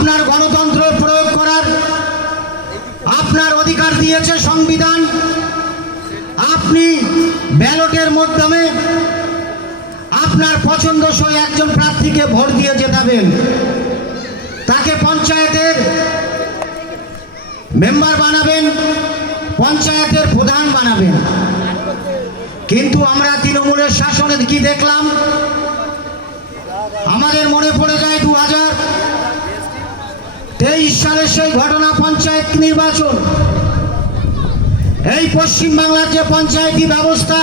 আপনার গণতন্ত্র প্রয়োগ করার আপনার অধিকার দিয়েছে সংবিধান। আপনি ব্যালটের মাধ্যমে আপনার পছন্দসই একজন প্রার্থীকে ভোট দিয়ে জেতাবেন, তাকে পঞ্চায়েতের মেম্বার বানাবেন, পঞ্চায়েতের প্রধান বানাবেন। কিন্তু আমরা তৃণমূলের শাসনে কি দেখলাম? আমাদের মনে পড়ে যায় 2023 সালের সেই ঘটনা, পঞ্চায়েত নির্বাচন। এই পশ্চিমবাংলার যে পঞ্চায়েতি ব্যবস্থা,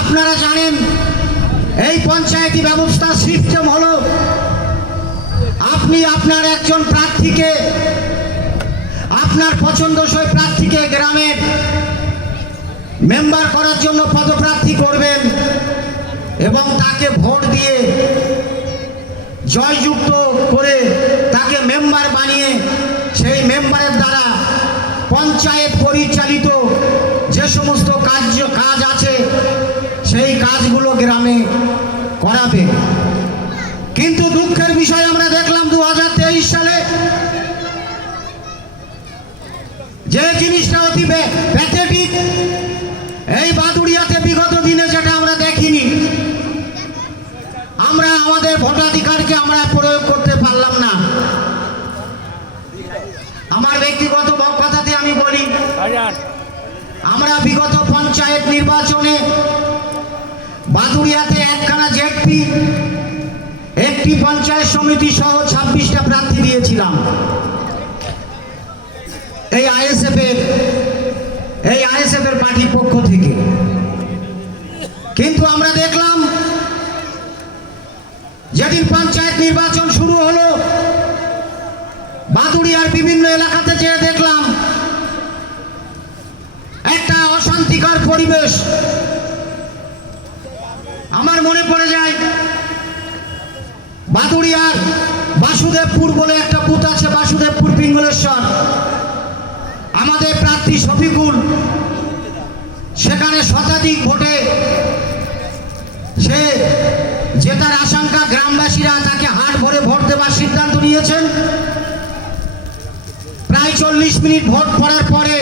আপনারা জানেন এই পঞ্চায়েতি ব্যবস্থা সিস্টেম হলো আপনি আপনার একজন প্রার্থীকে, আপনার পছন্দসই প্রার্থীকে গ্রামের মেম্বার করার জন্য পদপ্রার্থী করবেন এবং তাকে ভোট দিয়ে জয়যুক্ত করে তাকে মেম্বার বানিয়ে সেই মেম্বারের দ্বারা পঞ্চায়েত পরিচালিত যে সমস্ত কাজ আছে সেই কাজগুলো গ্রামে করাবে। কিন্তু দুঃখের বিষয় আমরা দেখলাম 2023 সালে যে জিনিসটা অতি প্যাথেটিক, এই বাদুড়িয়াতে বিগত দিনে যেটা আমরা দেখিনি, আমরা আমাদের ভোটাধিকারকে আমরা প্রয়োগ করতে পারলাম না। আমার ব্যক্তিগত কথাতে আমি বলি, আমরা বিগত পঞ্চায়েত নির্বাচনে বাদুড়িয়াতে একখানা জেডপি, একটি পঞ্চায়েত সমিতি সহ 26টা প্রার্থী দিয়েছিলাম এই আইএসএফ এর পার্টির পক্ষ থেকে। কিন্তু আমরা দেখলাম যেদিন পঞ্চায়েত নির্বাচন শুরু হলো, বাদুড়িয়ার বিভিন্ন এলাকাতে যেয়ে দেখলাম একটা অশান্তিকর পরিবেশ। আমার মনে পড়ে যায় বাদুড়িয়ার বাসুদেবপুর বলে একটা বুথ আছে, বাসুদেবপুর পিঙ্গলেশ্বর। আমাদের প্রার্থী শফিকুল সেখানে শতাধিক ভোটে সে জেতার আশঙ্কা, গ্রামবাসীরা তাকে হাট ভরে ভোট দেওয়ার সিদ্ধান্ত নিয়েছেন। প্রায় 40 মিনিট ভোট পড়ার পরে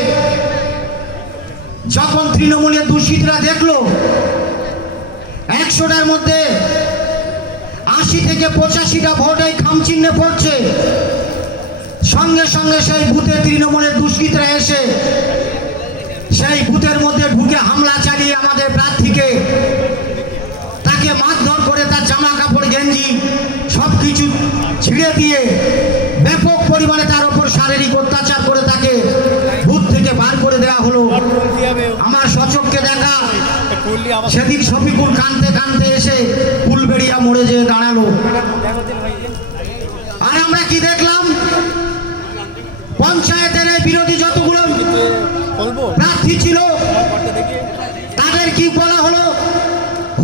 যখন তৃণমূলের দূষিতরা দেখলো 100টার মধ্যে 80 থেকে 85টা ভোট এই খামচিহ্নে পড়ছে, সঙ্গে সঙ্গে সেই বুথে তৃণমূলের দুষ্কৃতীরা এসে সেই বুথের মধ্যে ঢুকে হামলা চালিয়ে আমাদের প্রার্থীকে, তাকে মারধর করে তার জামা কাপড় গেঞ্জি সবকিছু ছিঁড়ে দিয়ে ব্যাপক পরিমাণে তার উপর শারীরিক অত্যাচার করে তাকে বুথ থেকে বার করে দেওয়া হলো। আমার সচক্ষে দেখা, সেদিন শফিকুল কাঁদতে কাঁদতে এসে ফুলবেড়িয়া মোড়ে যেয়ে দাঁড়ালো। আর আমরা কি দেখলাম, পঞ্চায়েতের এই বিরোধী যতগুলো প্রার্থী ছিল তাদের কি বলা হলো,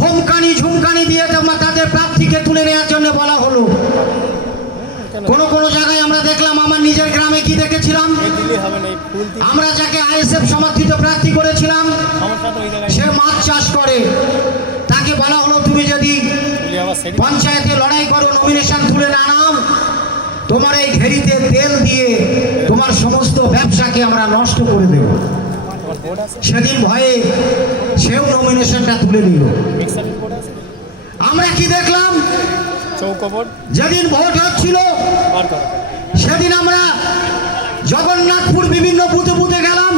হোমকানি ঝুমকানি দিয়ে তাদের প্রার্থীকে তুলে নেওয়ার জন্য বলা হলো। কোন কোন জায়গায় আমরা দেখলাম, আমার নিজের গ্রামে কি দেখেছিলাম, আমরা যাকে আইএসএফ সমর্থিত প্রার্থী করেছিলাম সে মাছ চাষ করে, তাকে বলা হলো তুমি যদি পঞ্চায়েতে লড়াই করো, নমিনেশন তুলে না নাও, তোমার এই ঘেরিতে তেল দিয়ে তোমার সমস্ত ব্যবসাকে আমরা নষ্ট করে দেব। সেদিন ভয়ে সেও নমিনেশনটা তুলে নিল। আমরা কি দেখলাম, যেদিন ভোট হচ্ছিল সেদিন আমরা জগন্নাথপুর বিভিন্ন বুথে বুথে গেলাম,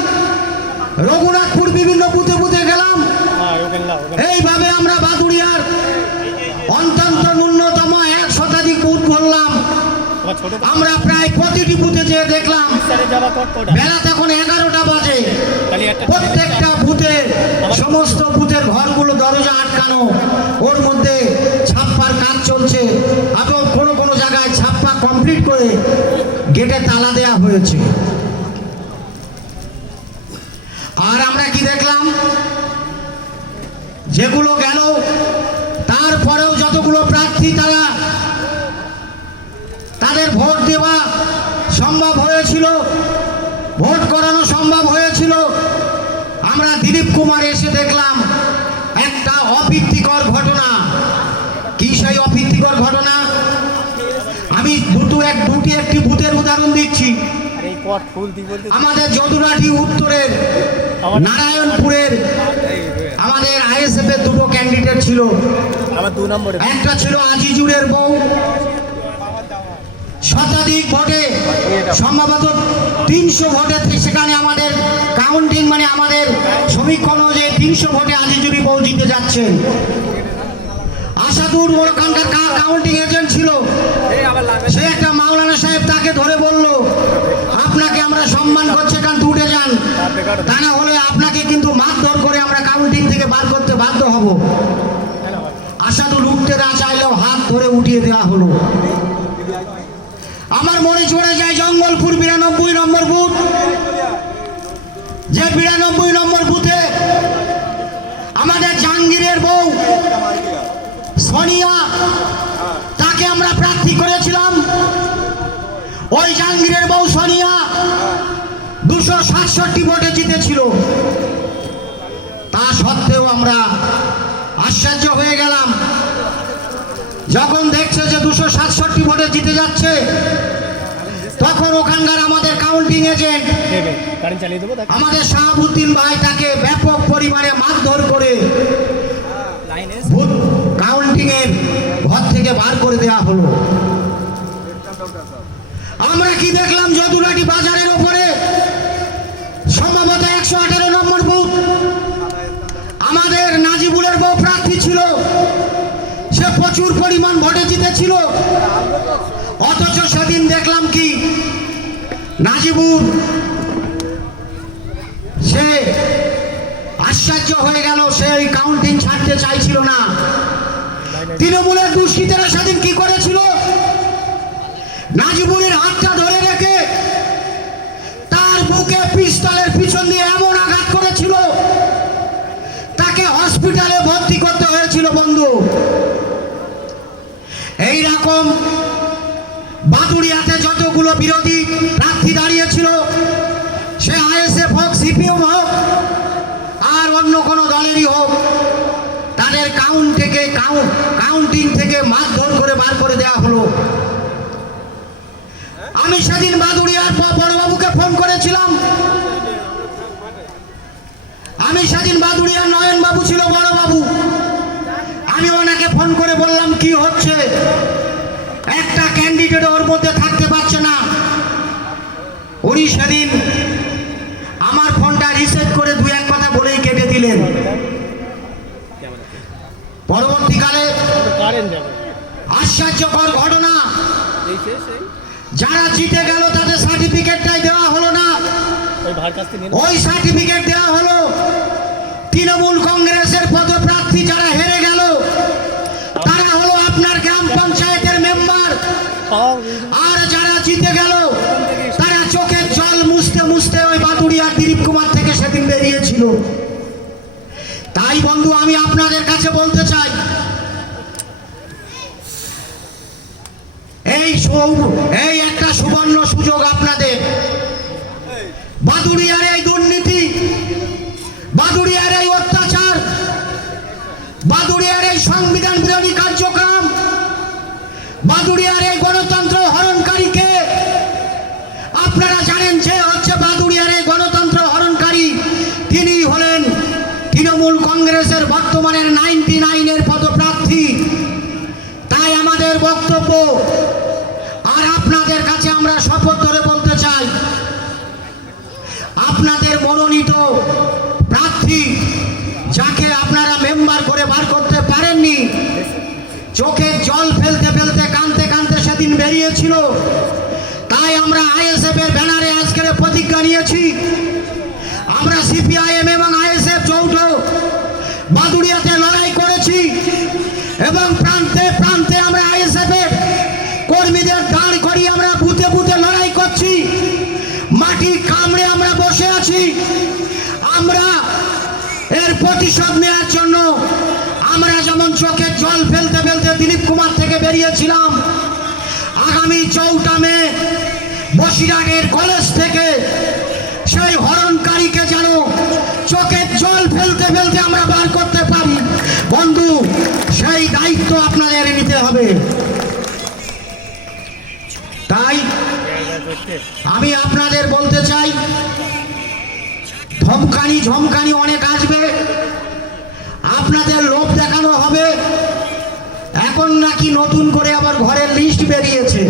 রঘুনাথপুর বিভিন্ন বুথে বুথে গেলাম। এইভাবে আমরা বাদুড়িয়ার অন্তত ন্যূনতম 1 শতাধিক বুথ করলাম। আমরা প্রায় প্রতিটি বুথে যেয়ে দেখলাম বেলা তখন 11টা বাজে, প্রত্যেকটা বুথে সমস্ত বুথের ঘরগুলো দরজা আটকানো, ওর মধ্যে ছাপ্পার কাজ চলছে এবং কোনো কোনো জায়গায় ছাপ্পা কমপ্লিট করে গেটে তালা দেওয়া হয়েছে। আর আমরা কি দেখলাম, যেগুলো গেল তারপরেও যতগুলো প্রার্থী তাদের ভোট দেওয়া সম্ভব হয়েছিল, ভোট করানো সম্ভব হয়েছিল। আমরা দিলীপ কুমার এসে দেখলাম একটা অপ্রীতিকর ঘটনা। কি সেই অপ্রীতিকর ঘটনা? আমি একটি বুথের উদাহরণ দিচ্ছি। আমাদের যদুরাটি উত্তরের নারায়ণপুরের আমাদের আইএসএফ এর দুটো ক্যান্ডিডেট ছিল। একটা ছিল আজিজুরের বউ, শতাধিক ভোটে সম্ভবত 300 ভোটে সেখানে আমাদের কাউন্টিং মানে আমাদের সমীক্ষণ অনুযায়ী 300 ভোটে আজিজুরি বউ জিতে যাচ্ছেন। আসাদুর ওখানকার কাউন্টিং এজেন্ট ছিল, সে একটা মাওলানা সাহেব তাকে ধরে বলল আপনাকে আমরা সম্মান করছি, কারণ উঠে যান, তা না হলে আপনাকে কিন্তু মারধর করে আমরা কাউন্টিং থেকে বার করতে বাধ্য হব। আসাদুল উঠতে না চাইলেও হাত ধরে উঠিয়ে দেওয়া হলো। আমার মনে চলে যায় জঙ্গলপুর 92 নম্বর বুথ, যে 92 নম্বর বুথে আমাদের জাহাঙ্গীরের বউ সোনিয়া, তাকে আমরা প্রার্থী করেছিলাম। ওই জাহাঙ্গীরের বউ সোনিয়া 267 ভোটে জিতেছিল। তা সত্ত্বেও আমরা আশ্চর্য হয়ে গেলাম যখন দেখছে যে 267 ভোটে জিতে যাচ্ছে। তখন ওখানকার আমাদের কাউন্টিং এজেন্ট আমাদের শাহাবুদ্দিন ভাই তাকে ব্যাপক পরিমাণে মারধর করে কাউন্টিং এর ঘর থেকে বার করে দেওয়া হলো। আমরা কি দেখলাম, যদুরাটি বাজারের ওপরে সম্ভবত 118 নম্বর বুথ আমাদের নাজিবুলের বউ প্রার্থী ছিল, সে প্রচুর পরিমাণ ভোটে জিতেছিল। অথচ সেদিন দেখলাম কি নাজিবুল সে আশ্চর্য হয়ে গেল, সে ওই কাউন্টিং ছাড়তে চাইছিল না। তৃণমূলের দুষ্কৃতীরা সেদিন কি করেছিল, নাজিবুলের হাতটা ধরে রেখে তার বুকে পিস্তলের পিছন দিয়ে এমন আঘাত করেছিল, তাকে হসপিটালে ভর্তি করতে হয়েছিল। বন্ধু, এই রকম বাদুড়িয়াতে যতগুলো বিরোধী প্রার্থী দাঁড়িয়েছিল, সে আইএসএফ হোক, সিপিএম হোক আর অন্য কোনো দলেরই হোক, তাদের কাউন্টিং থেকে মারধর করে বার করে দেওয়া হলো। আমি সেদিন বাদুড়িয়ার বড়বাবুকে ফোন করেছিলাম। আমি সেদিন বাদুড়িয়ার নয়ন বাবু ছিল বড়বাবু, আমি ওনাকে ফোন করে বললাম কি হচ্ছে, একটা ক্যান্ডিডেট ওর মধ্যে থাকতে পারছে না। উনি সেদিন আমার ফোনটা রিসেট করে দু এক কথা বলেই কেটে দিলেন। পরবর্তীকালে আশ্চর্যকর ঘটনা, যারা জিতে গেল তাদের সার্টিফিকেটটাই দেওয়া হলো না। ওই সার্টিফিকেট দেওয়া হলো তৃণমূল কংগ্রেসের পদপ্রার্থী যারা হেরে গেল, তারা হলো আপনার গ্রাম পঞ্চায়েতের মেম্বার। আর যারা জিতে গেল তারা চোখের জল মুছতে মুছতে ওই বাদুড়িয়ার দিলীপ কুমার থেকে সেদিন বেরিয়েছিল। তাই বন্ধু, আমি আপনাদের কাছে বলতে চাই, এই একটা সুবর্ণ সুযোগ আপনাদের। বাদুড়িয়ার এই দুর্নীতি, বাদুড়িয়ার এই অত্যাচার, বাদুড়িয়ার এই সংবিধান বিরোধী কার্যক্রম, বাদুড়িয়ার এই গণতন্ত্র হরণকারীকে আপনারা জানেন যে হচ্ছে বাদুড়িয়ার এই গণতন্ত্র হরণকারী, তিনি হলেন তৃণমূল কংগ্রেসের বর্তমানের 99 পদপ্রার্থী। তাই আমাদের বক্তব্য, আর আপনাদের কাছে আমরা শপথ ধরে বলতে চাই, আপনাদের মনোনীত প্রার্থী যাকে আপনারা মেম্বার করে বার করতে পারেননি, চোখের জল ফেলতে ফেলতে কাঁদতে কাঁদতে সেদিন বেরিয়েছিল। তাই আমরা আইএসএফ এর ব্যানারে আজকের প্রতিজ্ঞা নিয়েছি, আমরা সিপিআইএম এবং আইএসএফ যৌথ বাদুড়িয়াতে লড়াই করেছি এবং প্রান্তে প্রান্তে আমরা আইএসএফ এর কর্মীদের দাঁড় করিয়ে আমরা বুথে বুথে লড়াই করছি। মাটি কামড়ে আমরা বসে আছি। আমরা এর প্রতিশোধ নেওয়ার জন্য আমরা যেমন চোখের জল ফেলতে ফেলতে দিলীপ কুমার থেকে বেরিয়েছিলাম, আগামী 4 মে বসিরহাটের কলেজ থেকে সেই হরণকারীকে যেন চোখের জল ফেলতে ফেলতে আমরা বার করতে পারি। বন্ধু, সেই দায়িত্ব আপনাদের নিতে হবে। আমি আপনাদের বলতে চাই, ধমকানি ঝমকানি অনেক আসবে, আপনাদের লোভ দেখানো হবে। এখন নাকি নতুন করে আবার ঘরের লিস্ট বেরিয়েছে,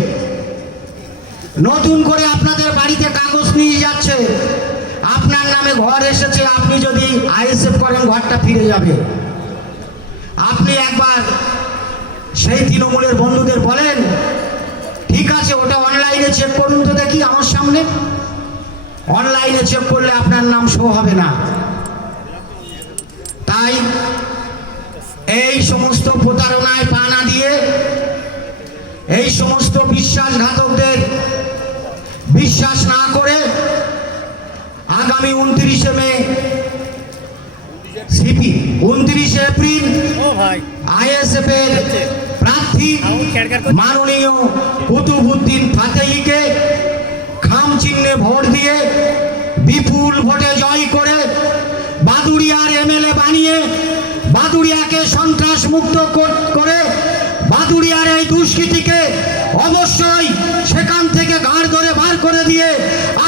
নতুন করে আপনাদের বাড়িতে কাগজ নিয়ে যাচ্ছে, আপনার নামে ঘর এসেছে, আপনি যদি আইএসএফ করেন ঘরটা ফিরে যাবে। আপনি একবার সেই তৃণমূলের বন্ধুদের বলেন, ঠিক আছে ওটা অনলাইনে চেক করুন তো দেখি আমার সামনে। অনলাইনে চেক করলে আপনার নাম শো হবে না। তাই এই সমস্ত প্রতারণায় পা না দিয়ে, এই সমস্ত বিশ্বাসঘাতকদের বিশ্বাস না করে আগামী 29শে মে সিপি 29শে এপ্রিল আইএসএফ এর প্রার্থী মাননীয় কুতুবউদ্দিন ফাতেহিকে খাম চিহ্নে ভোট দিয়ে বিপুল ভোটে জয় করে বাদুড়িয়ার এমএলএ বানিয়ে বাদুড়িয়াকে সন্ত্রাস মুক্ত করে বাদুড়িয়ার এই দুষ্কৃতীকে অবশ্যই সেখান থেকে ঘাড় ধরে বার করে দিয়ে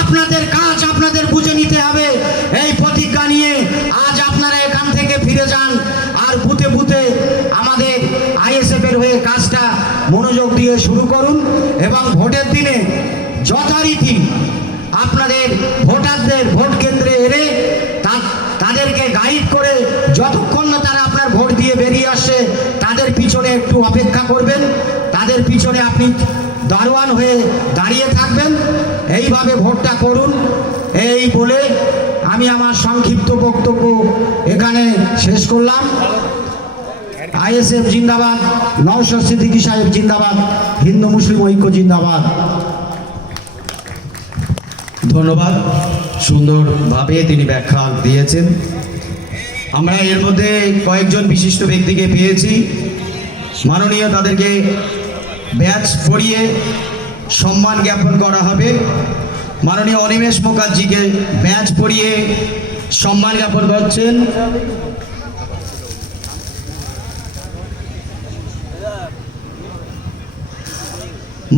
আপনাদের কাজ আপনাদের বুঝে নিতে হবে। এই প্রতিজ্ঞা নিয়ে আজ আপনারা এখান থেকে ফিরে যান, আর বুথে বুথে আমাদের আইএসএফ এর হয়ে কাজটা মনোযোগ দিয়ে শুরু করুন এবং ভোটের দিনে যথারীতি আপনাদের ভোটারদের ভোট কেন্দ্রে এনে তাদেরকে গাইড করে যতক্ষণ না তারা আপনার ভোট দিয়ে বেরিয়ে আসে তাদের পিছনে একটু অপেক্ষা করবেন, তাদের পিছনে আপনি দারোয়ান হয়ে দাঁড়িয়ে থাকবেন। এইভাবে ভোটটা করুন। এই বলে আমি আমার সংক্ষিপ্ত বক্তব্য এখানে শেষ করলাম। আইএসএফ জিন্দাবাদ, নওশাদ সিদ্দিকী সাহেব জিন্দাবাদ, হিন্দু মুসলিম ঐক্য জিন্দাবাদ। ধন্যবাদ, সুন্দরভাবে তিনি ব্যাখ্যা দিয়েছেন। আমরা এর মধ্যে কয়েকজন বিশিষ্ট ব্যক্তিকে পেয়েছি, মাননীয় তাদেরকে ব্যাচ পরিয়ে সম্মান জ্ঞাপন করা হবে। মাননীয় অনিমেষ মুখার্জিকে ব্যাচ পরিয়ে সম্মান জ্ঞাপন করছেন।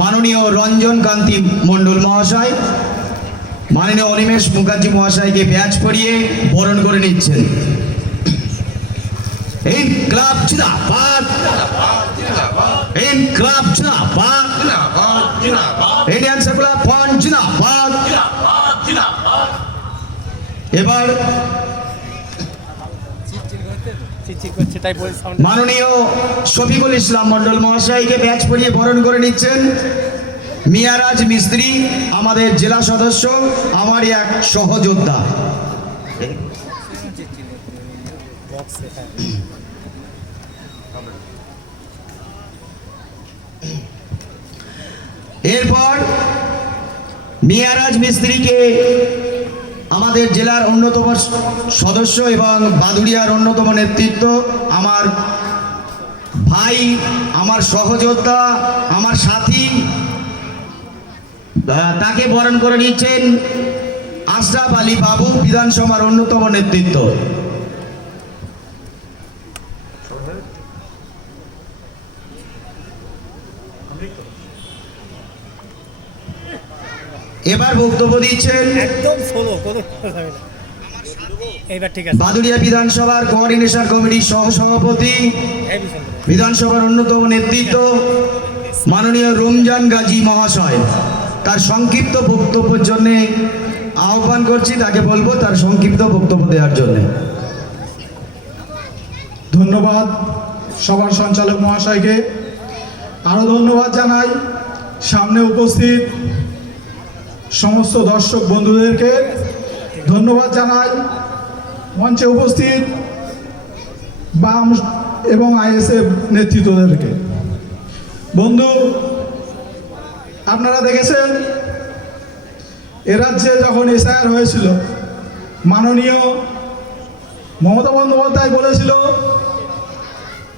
মাননীয় রঞ্জন কান্তি মণ্ডল মহাশয় মাননীয় অনিমেষ মুখার্জি মহাশয়কে ব্যাচ পরিয়ে বরণ করে নিচ্ছেন। ইনকলাব জিন্দাবাদ, ইনকলাব জিন্দাবাদ, ইন্ডিয়ান সেকুলার ফ্রন্ট জিন্দাবাদ। এবার মাননীয় শফিকুল ইসলাম মণ্ডল মহাশয়কে ব্যাচ পরিয়ে বরণ করে নিচ্ছেন মিয়ারাজ মিস্ত্রি, আমাদের জেলা সদস্য, আমারই এক সহযোদ্ধা। এরপর মিয়ারাজ মিস্ত্রিকে আমাদের জেলার অন্যতম সদস্য এবং বাদুড়িয়ার অন্যতম নেতৃত্ব, আমার ভাই, আমার সহযোদ্ধা, আমার সাথী, তাকে বরণ করে নিচ্ছেন আশরাফ আলী বাবু, বিধানসভার অন্যতম নেতৃত্ব। এবার বক্তব্য দিচ্ছেন বাদুড়িয়া বিধানসভার কোঅর্ডিনেশন কমিটির সহসভাপতি, বিধানসভার অন্যতম নেতৃত্ব মাননীয় রমজান গাজী মহাশয়। তার সংক্ষিপ্ত বক্তব্যের জন্য আহ্বান করছি, তাকে বলবো তার সংক্ষিপ্ত বক্তব্য দেওয়ার জন্য। ধন্যবাদ সভার সঞ্চালক মহাশয়কে। আরও ধন্যবাদ জানাই সামনে উপস্থিত সমস্ত দর্শক বন্ধুদেরকে। ধন্যবাদ জানাই মঞ্চে উপস্থিত বাম এবং আইএসএফ নেতৃত্বদেরকে। বন্ধু, আপনারা দেখেছেন এ রাজ্যে যখন এসআইআর হয়েছিল, মাননীয় মমতা বন্দ্যোপাধ্যায় বলেছিল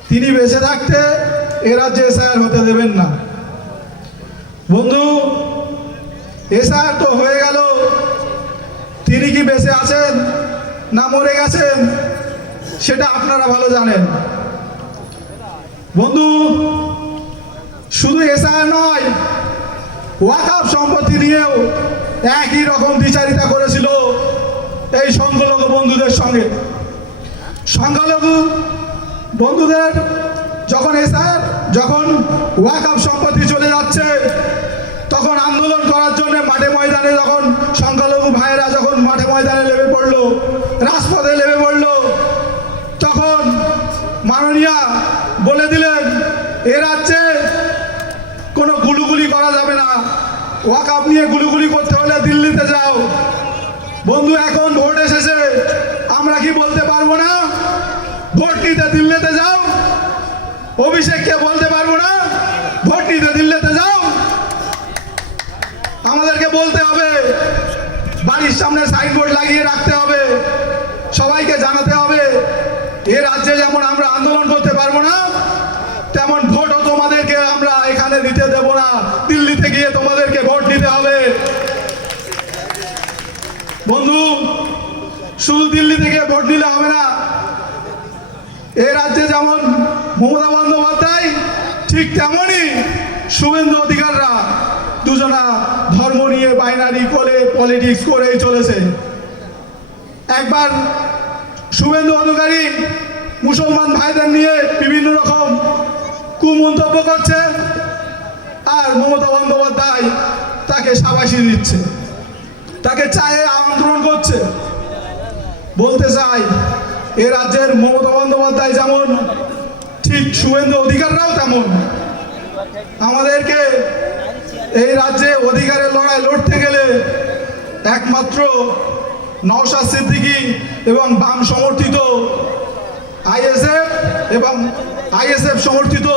তিনি বেঁচে থাকতে এ রাজ্যে এসআইআর হতে দেবেন না। বন্ধু, এসআইআর তো হয়ে গেল, তিনি কি বেঁচে আছেন না মরে গেছেন সেটা আপনারা ভালো জানেন। বন্ধু, শুধু এসআইআর নয়, ওয়াকফ সম্পত্তি নিয়েও একই রকম দ্বিচারিতা করেছিল এই সংখ্যালঘু বন্ধুদের সঙ্গে। সংখ্যালঘু বন্ধুদের যখন ওয়াকফ সম্পত্তি চলে যাচ্ছে, তখন আন্দোলন করার জন্য মাঠে ময়দানে যখন সংখ্যালঘু ভাইয়েরা যখন মাঠে ময়দানে নেমে পড়লো, রাজপথে নেমে পড়লো, তখন মাননীয়া বলে দিলেন এ রাজ্যে কোনো গুলুগুলি করা যাবে না, ওয়াকফ নিয়ে গুলুগুলি করতে হলে দিল্লিতে যাও। বন্ধু, এখন ভোট এসেছে, আমরা কি বলতে পারবো না ভোট নিতে দিল্লিতে যাও? অভিষেককে বলতে পারবো না ভোট নিতে দিল্লিতে যাও? আমাদেরকে বলতে হবে, বাড়ির সামনে সাইনবোর্ড লাগিয়ে রাখতে হবে, সবাইকে জানাতে হবে এ রাজ্যে যেমন আমরা আন্দোলন করতে পারবো না, তেমন ভোটও তোমাদেরকে আমরা এখানে দিতে দেব না, দিল্লিতে গিয়ে তোমাদেরকে ভোট দিতে হবে। বন্ধু, শুধু দিল্লি থেকে ভোট নিলে হবে না। এ রাজ্যে যেমন মমতা বন্দ্যোপাধ্যায়, ঠিক তেমনই শুভেন্দু অধিকাররা দুজনা ধর্ম নিয়ে বাইনারি করে পলিটিক্স করেই চলেছে। একবার শুভেন্দু অধিকারী মুসলমান ভাইদের নিয়ে বিভিন্ন রকম কুমন্তব্য করছে, আর মমতা বন্দ্যোপাধ্যায় তাকে শাবাশি দিচ্ছে, তাকে চায়ে আমন্ত্রণ করছে। বলতে চাই, এ রাজ্যের মমতা বন্দ্যোপাধ্যায় যেমন, ঠিক শুভেন্দু অধিকাররাও তেমন। আমাদেরকে এই রাজ্যে অধিকারের লড়াই লড়তে গেলে একমাত্র নওশাদ সিদ্দিকী এবং বাম সমর্থিত আইএসএফ এবং আইএসএফ সমর্থিত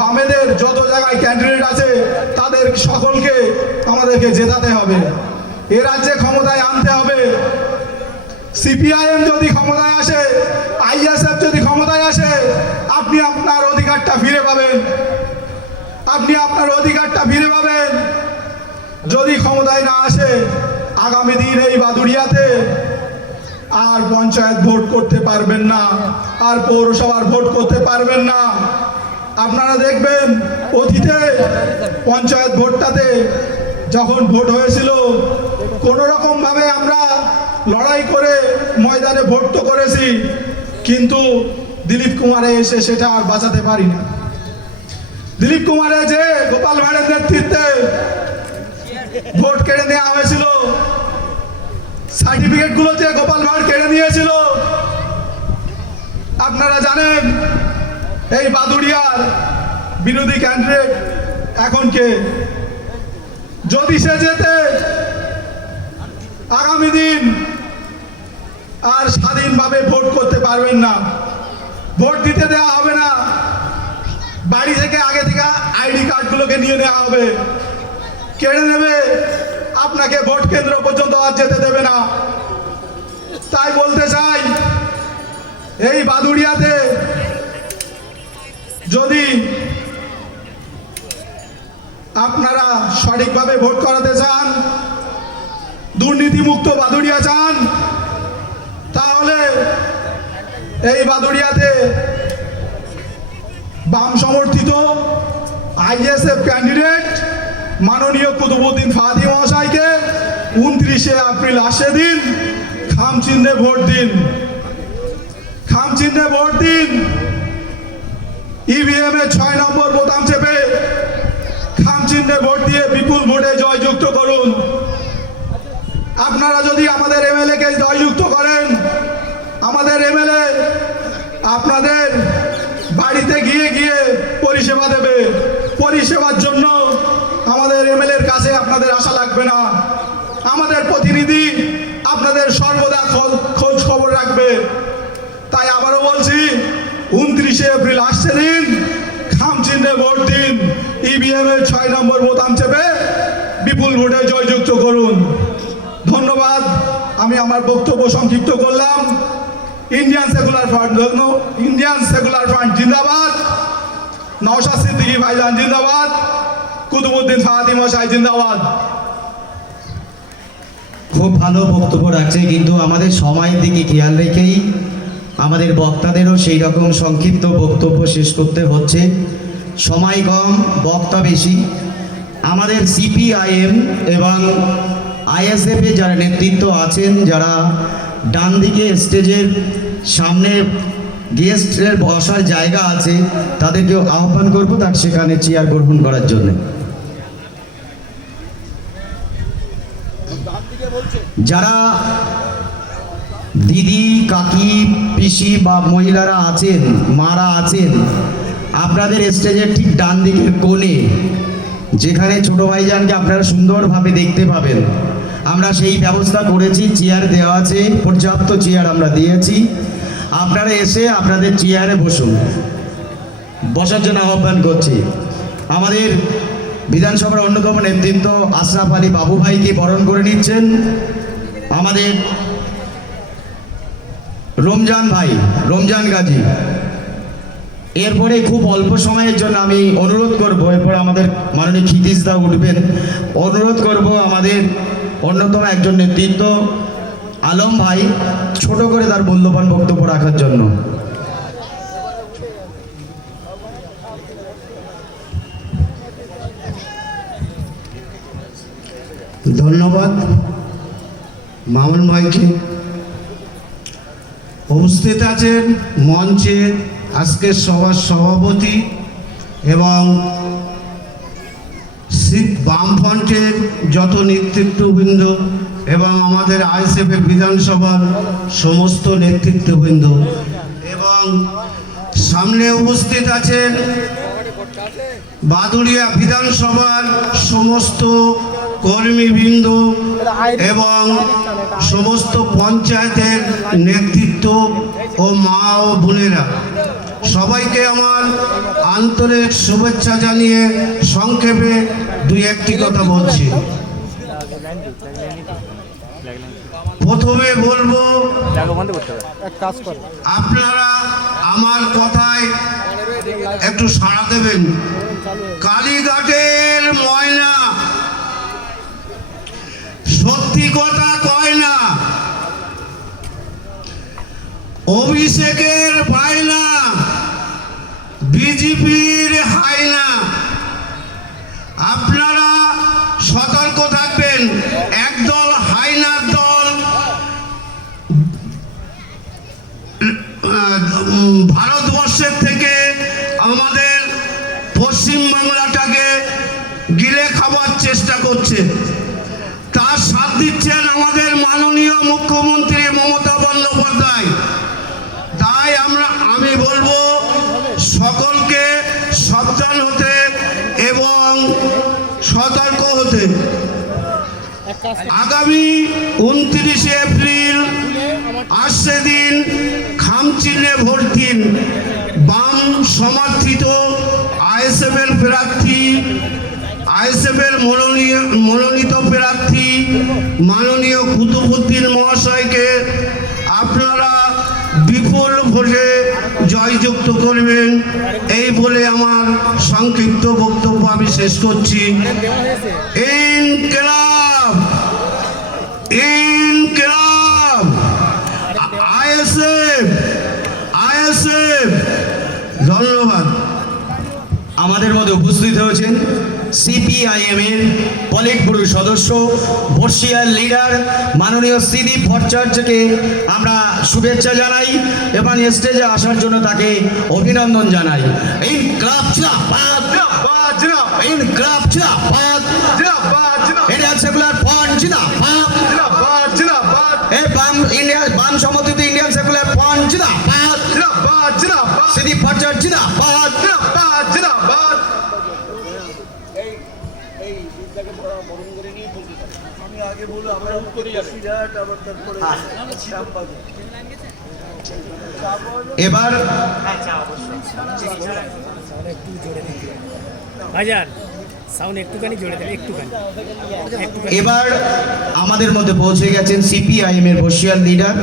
বামেদের যত জায়গায় ক্যান্ডিডেট আছে তাদের সকলকে আমাদেরকে জেতাতে হবে, এ রাজ্যে ক্ষমতায় আনতে হবে। সিপিআইএম যদি ক্ষমতায় আসে, আইএসএফ যদি ক্ষমতায় আসে, আপনি আপনার অধিকারটা ফিরে পাবেন, আপনি আপনার অধিকারটা ফিরে পাবেন। যদি ক্ষমতায় না আসে, আগামী দিন এই বাদুড়িয়াতে আর পঞ্চায়েত ভোট করতে পারবেন না, আর পৌরসভার ভোট করতে পারবেন না। আপনারা দেখবেন অতীতে পঞ্চায়েত ভোটটাতে যখন ভোট হয়েছিল, কোনো রকমভাবে আমরা লড়াই করে ময়দানে ভোট তো করেছি, কিন্তু দিলীপ কুমারে এসে সেটা আর বাঁচাতে পারি না। দিলীপ কুমারে যে গোপাল ভাঁড়ের নেতৃত্বে ভোট কেড়ে নেওয়া হয়েছিল, সার্টিফিকেট গুলো যে গোপাল ভাঁড় কেড়ে নিয়েছিল, আপনারা জানেন এই বাদুড়িয়ার বিরোধী ক্যান্ডিডেট এখন কে? যদি সে যেতে, আগামী দিন আর স্বাধীনভাবে ভোট করতে পারবেন না, ভোট দিতে দেওয়া হবে না, বাড়ি থেকে আগে থেকে আইডি কার্ডগুলোকে নিয়ে নেওয়া হবে, কেড়ে নেবে, আপনাকে ভোট কেন্দ্র পর্যন্ত আর যেতে দেবে না। তাই বলতে চাই, এই বাদুড়িয়াতে যদি আপনারা সঠিকভাবে ভোট করাতে চান, দুর্নীতিমুক্ত বাদুড়িয়া চান, তাহলে এই বাদুড়িয়াতে বাম সমর্থিত আইএসএফ ক্যান্ডিডেট মাননীয় কুতুবউদ্দিন ফাহাদি মহাশয়কে 29শে এপ্রিল আসে দিন, খাম চিহ্নে ভোট দিন, খাম চিহ্নে ভোট দিন। ইভিএম এ 6 নম্বর বোতাম চেপে খাম চিহ্নে ভোট দিয়ে বিপুল ভোটে জয়যুক্ত করুন। আপনারা যদি আমাদের এমএলএ কে জয়যুক্ত করেন, আমাদের এমএলএ আপনাদের বাড়িতে গিয়ে গিয়ে পরিষেবা দেবে। পরিষেবার জন্য আমাদের এমএলএর কাছে আপনাদের আশা লাগবে না, আমাদের প্রতিনিধি আপনাদের সর্বদা খোঁজ খবর রাখবে। তাই আবারও বলছি, 29শে এপ্রিল আসছে দিন, খাম চিহ্নে ভোট দিন, ইভিএম এর 6 নম্বর বোতাম চেপে বিপুল ভোটে জয়যুক্ত করুন। ধন্যবাদ। আমি আমার বক্তব্য সংক্ষিপ্ত করলাম। ইন্ডিয়ান সেকুলার ফ্রন্ট জিন্দাবাদ, নওশাদ সিদ্দিকী ভাইজান জিন্দাবাদ, কুতুবউদ্দিন ফাহাদি মশাই জিন্দাবাদ। খুব ভালো বক্তব্য রাখছে, কিন্তু আমাদের সময়ের দিকে খেয়াল রেখেই আমাদের বক্তাদেরও সেই রকম সংক্ষিপ্ত বক্তব্য শেষ করতে হচ্ছে। সময় কম, বক্তা বেশি। আমাদের সিপিআইএম এবং আইএসএফ এ যারা নেতৃত্ব আছেন, যারা ডান দিকে স্টেজের সামনে গেস্টের বসার জায়গা আছে, তাদেরকেও আহ্বান করব তার সেখানে চেয়ার গ্রহণ করার জন্য। যারা দিদি, কাকি, পিসি বা মহিলারা আছেন, মারা আছেন, আপনাদের স্টেজের ঠিক ডান দিকের কোণে যেখানে ছোট ভাইজানকে আপনারা সুন্দরভাবে দেখতে পাবেন, আমরা সেই ব্যবস্থা করেছি। চেয়ার দেওয়া আছে, পর্যাপ্ত চেয়ার আমরা দিয়েছি। আপনারা এসে আপনাদের চেয়ারে বসুন, বসার জন্য আহ্বান করছি। আমাদের বিধানসভার অন্যতম নেতৃত্ব আশরাফ আলী বাবু ভাইকে বরণ করে নিচ্ছেন আমাদের রমজান ভাই, রমজান গাজী। এরপরে খুব অল্প সময়ের জন্য আমি অনুরোধ করব, এরপর আমাদের মাননীয় ক্ষিতিশদা উঠবেন, অনুরোধ করব আমাদের অন্যতম একজন নেতৃত্ব আলম ভাই ছোট করে তার মূল্যবান বক্তব্য রাখার জন্য। ধন্যবাদ মামুন ভাইকে। উপস্থিত আছেন মঞ্চে আজকের সভার সভাপতি এবং বামফ্রন্টের যত নেতৃত্ববৃন্দ এবং আমাদের আইএসএফের বিধানসভার সমস্ত নেতৃত্ববৃন্দ, এবং সামনে উপস্থিত আছেন বাদুড়িয়া বিধানসভার সমস্ত কর্মীবৃন্দ এবং সমস্ত পঞ্চায়েতের নেতৃত্ব ও মা ও বোনেরা, সবাইকে আমার আন্তরিক শুভেচ্ছা জানিয়ে সংক্ষেপে দুই একটি কথা বলছি। প্রথমে বলবো, আপনারা আমার কথায় একটু সাড়া দেবেন। কালীঘাটের ময়না সত্যি কথা কয় না, অভিষেকের বায়না বিজেপির হায়না। আপনারা সতর্ক থাকবেন। একদল হায়নার দল ভারতবর্ষের থেকে আমাদের পশ্চিমবাংলাটাকে গিলে খাবার চেষ্টা করছে। তার সাথ দিচ্ছেন আমাদের মাননীয় মুখ্যমন্ত্রী মমতা বন্দ্যোপাধ্যায়। তাই আমি বলবো সকলকে সাবধান হতে এবং সতর্ক হতে। আগামী 29শে এপ্রিল আসছে দিন, খামচিলে ভোট দিন। বাম সমর্থিত আইএসএফের প্রার্থী, আইএসএফের মনোনীত প্রার্থী মাননীয় কুতুবুদ্দিন মহাশয়কে আপনারা বিপুল ভোটে জয়যুক্ত করবেন, এই বলে আমার সংক্ষিপ্ত বক্তব্য আমি শেষ করছি। ইনকিলাব, ইনকিলাব, আইএসএফ, আইএসএফ। ধন্যবাদ। আমাদের মধ্যে উপস্থিত হয়েছেন সিপিআইএম এর পলিট ব্যুরো সদস্য, বর্ষিয়ার লিডার মাননীয় শ্রীদীপ ভট্টাচার্যকে আমরা শুভেচ্ছা জানাই এবং স্টেজে আসার জন্য তাকে অভিনন্দন জানাই। ইনকিলাব জিন্দাবাদ, জিন্দাবাদ, ইনকিলাব জিন্দাবাদ, জিন্দাবাদ, ইন্ডিয়ান সেকুলার ফ্রন্ট জিন্দাবাদ, জিন্দাবাদ, জিন্দাবাদ, এই বাম সমর্থিত ইন্ডিয়ান সেকুলার ফ্রন্ট জিন্দাবাদ, জিন্দাবাদ, জিন্দাবাদ, শ্রীদীপ ভট্টাচার্য জিন্দাবাদ, জিন্দাবাদ, জিন্দাবাদ। এবার এবার আমাদের মধ্যে পৌঁছে গেছেন সিপিআইএম এর বর্ষিয়ার লিডার,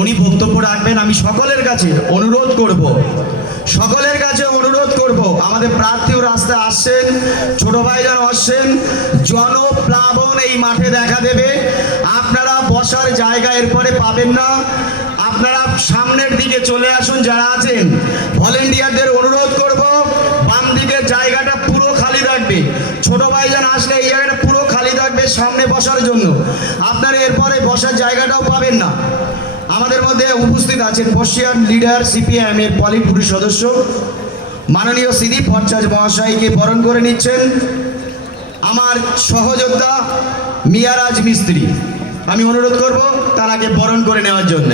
উনি বক্তব্য রাখবেন। আমি সকলের কাছে অনুরোধ করব, সকলের কাছে অনুরোধ করব, আমাদের প্রার্থীও রাস্তায় আসছেন, ছোট ভাইজান আসছেন, জনপ্লাবন এই মাঠে দেখা দেবে। আপনারা বসার জায়গা এরপরে পাবেন না, আপনারা সামনের দিকে চলে আসুন। যারা আছেন ভলেন্টিয়ারদের অনুরোধ করব, বাম দিকের জায়গাটা পুরো খালি রাখবে। ছোট ভাইজান আসলে এই জায়গাটা পুরো খালি থাকবে সামনে বসার জন্য, আপনারা এরপরে বসার জায়গাটাও পাবেন না। আমাদের মধ্যে উপস্থিত আছেন বর্ষিয়ান লিডার সিপিআইএম এর পলিট ব্যুরো সদস্য মাননীয় সিদি ভট্টাচার্য মহাশয়কে বরণ করে নিচ্ছেন আমার সহযোদ্ধা মিয়ারাজ মিস্ত্রি। আমি অনুরোধ করব তারাকে বরণ করে নেওয়ার জন্য।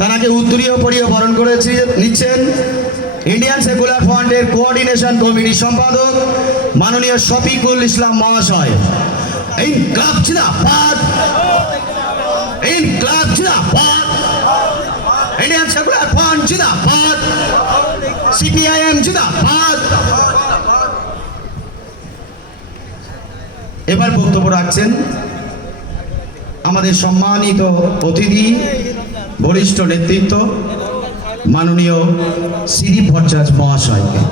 তাকে উত্তরীয় পরিয়ে বরণ করেছি নিচ্ছেন ইন্ডিয়ান সেকুলার ফ্রন্টের কোঅর্ডিনেশন কমিটির সম্পাদক মাননীয় শফিকুল ইসলাম মহাশয়। ইনকলাব জিন্দাবাদ, ইনকলাব জিন্দাবাদ, ইন্ডিয়ান সেকুলার ফ্রন্ট জিন্দাবাদ, সিপিআইএম জিন্দাবাদ। এবার বক্তব্য রাখছেন আমাদের সম্মানিত অতিথি বরিষ্ঠ নেতৃত্ব মাননীয় সিদি ভট্টাচার্য মহাশয়কে।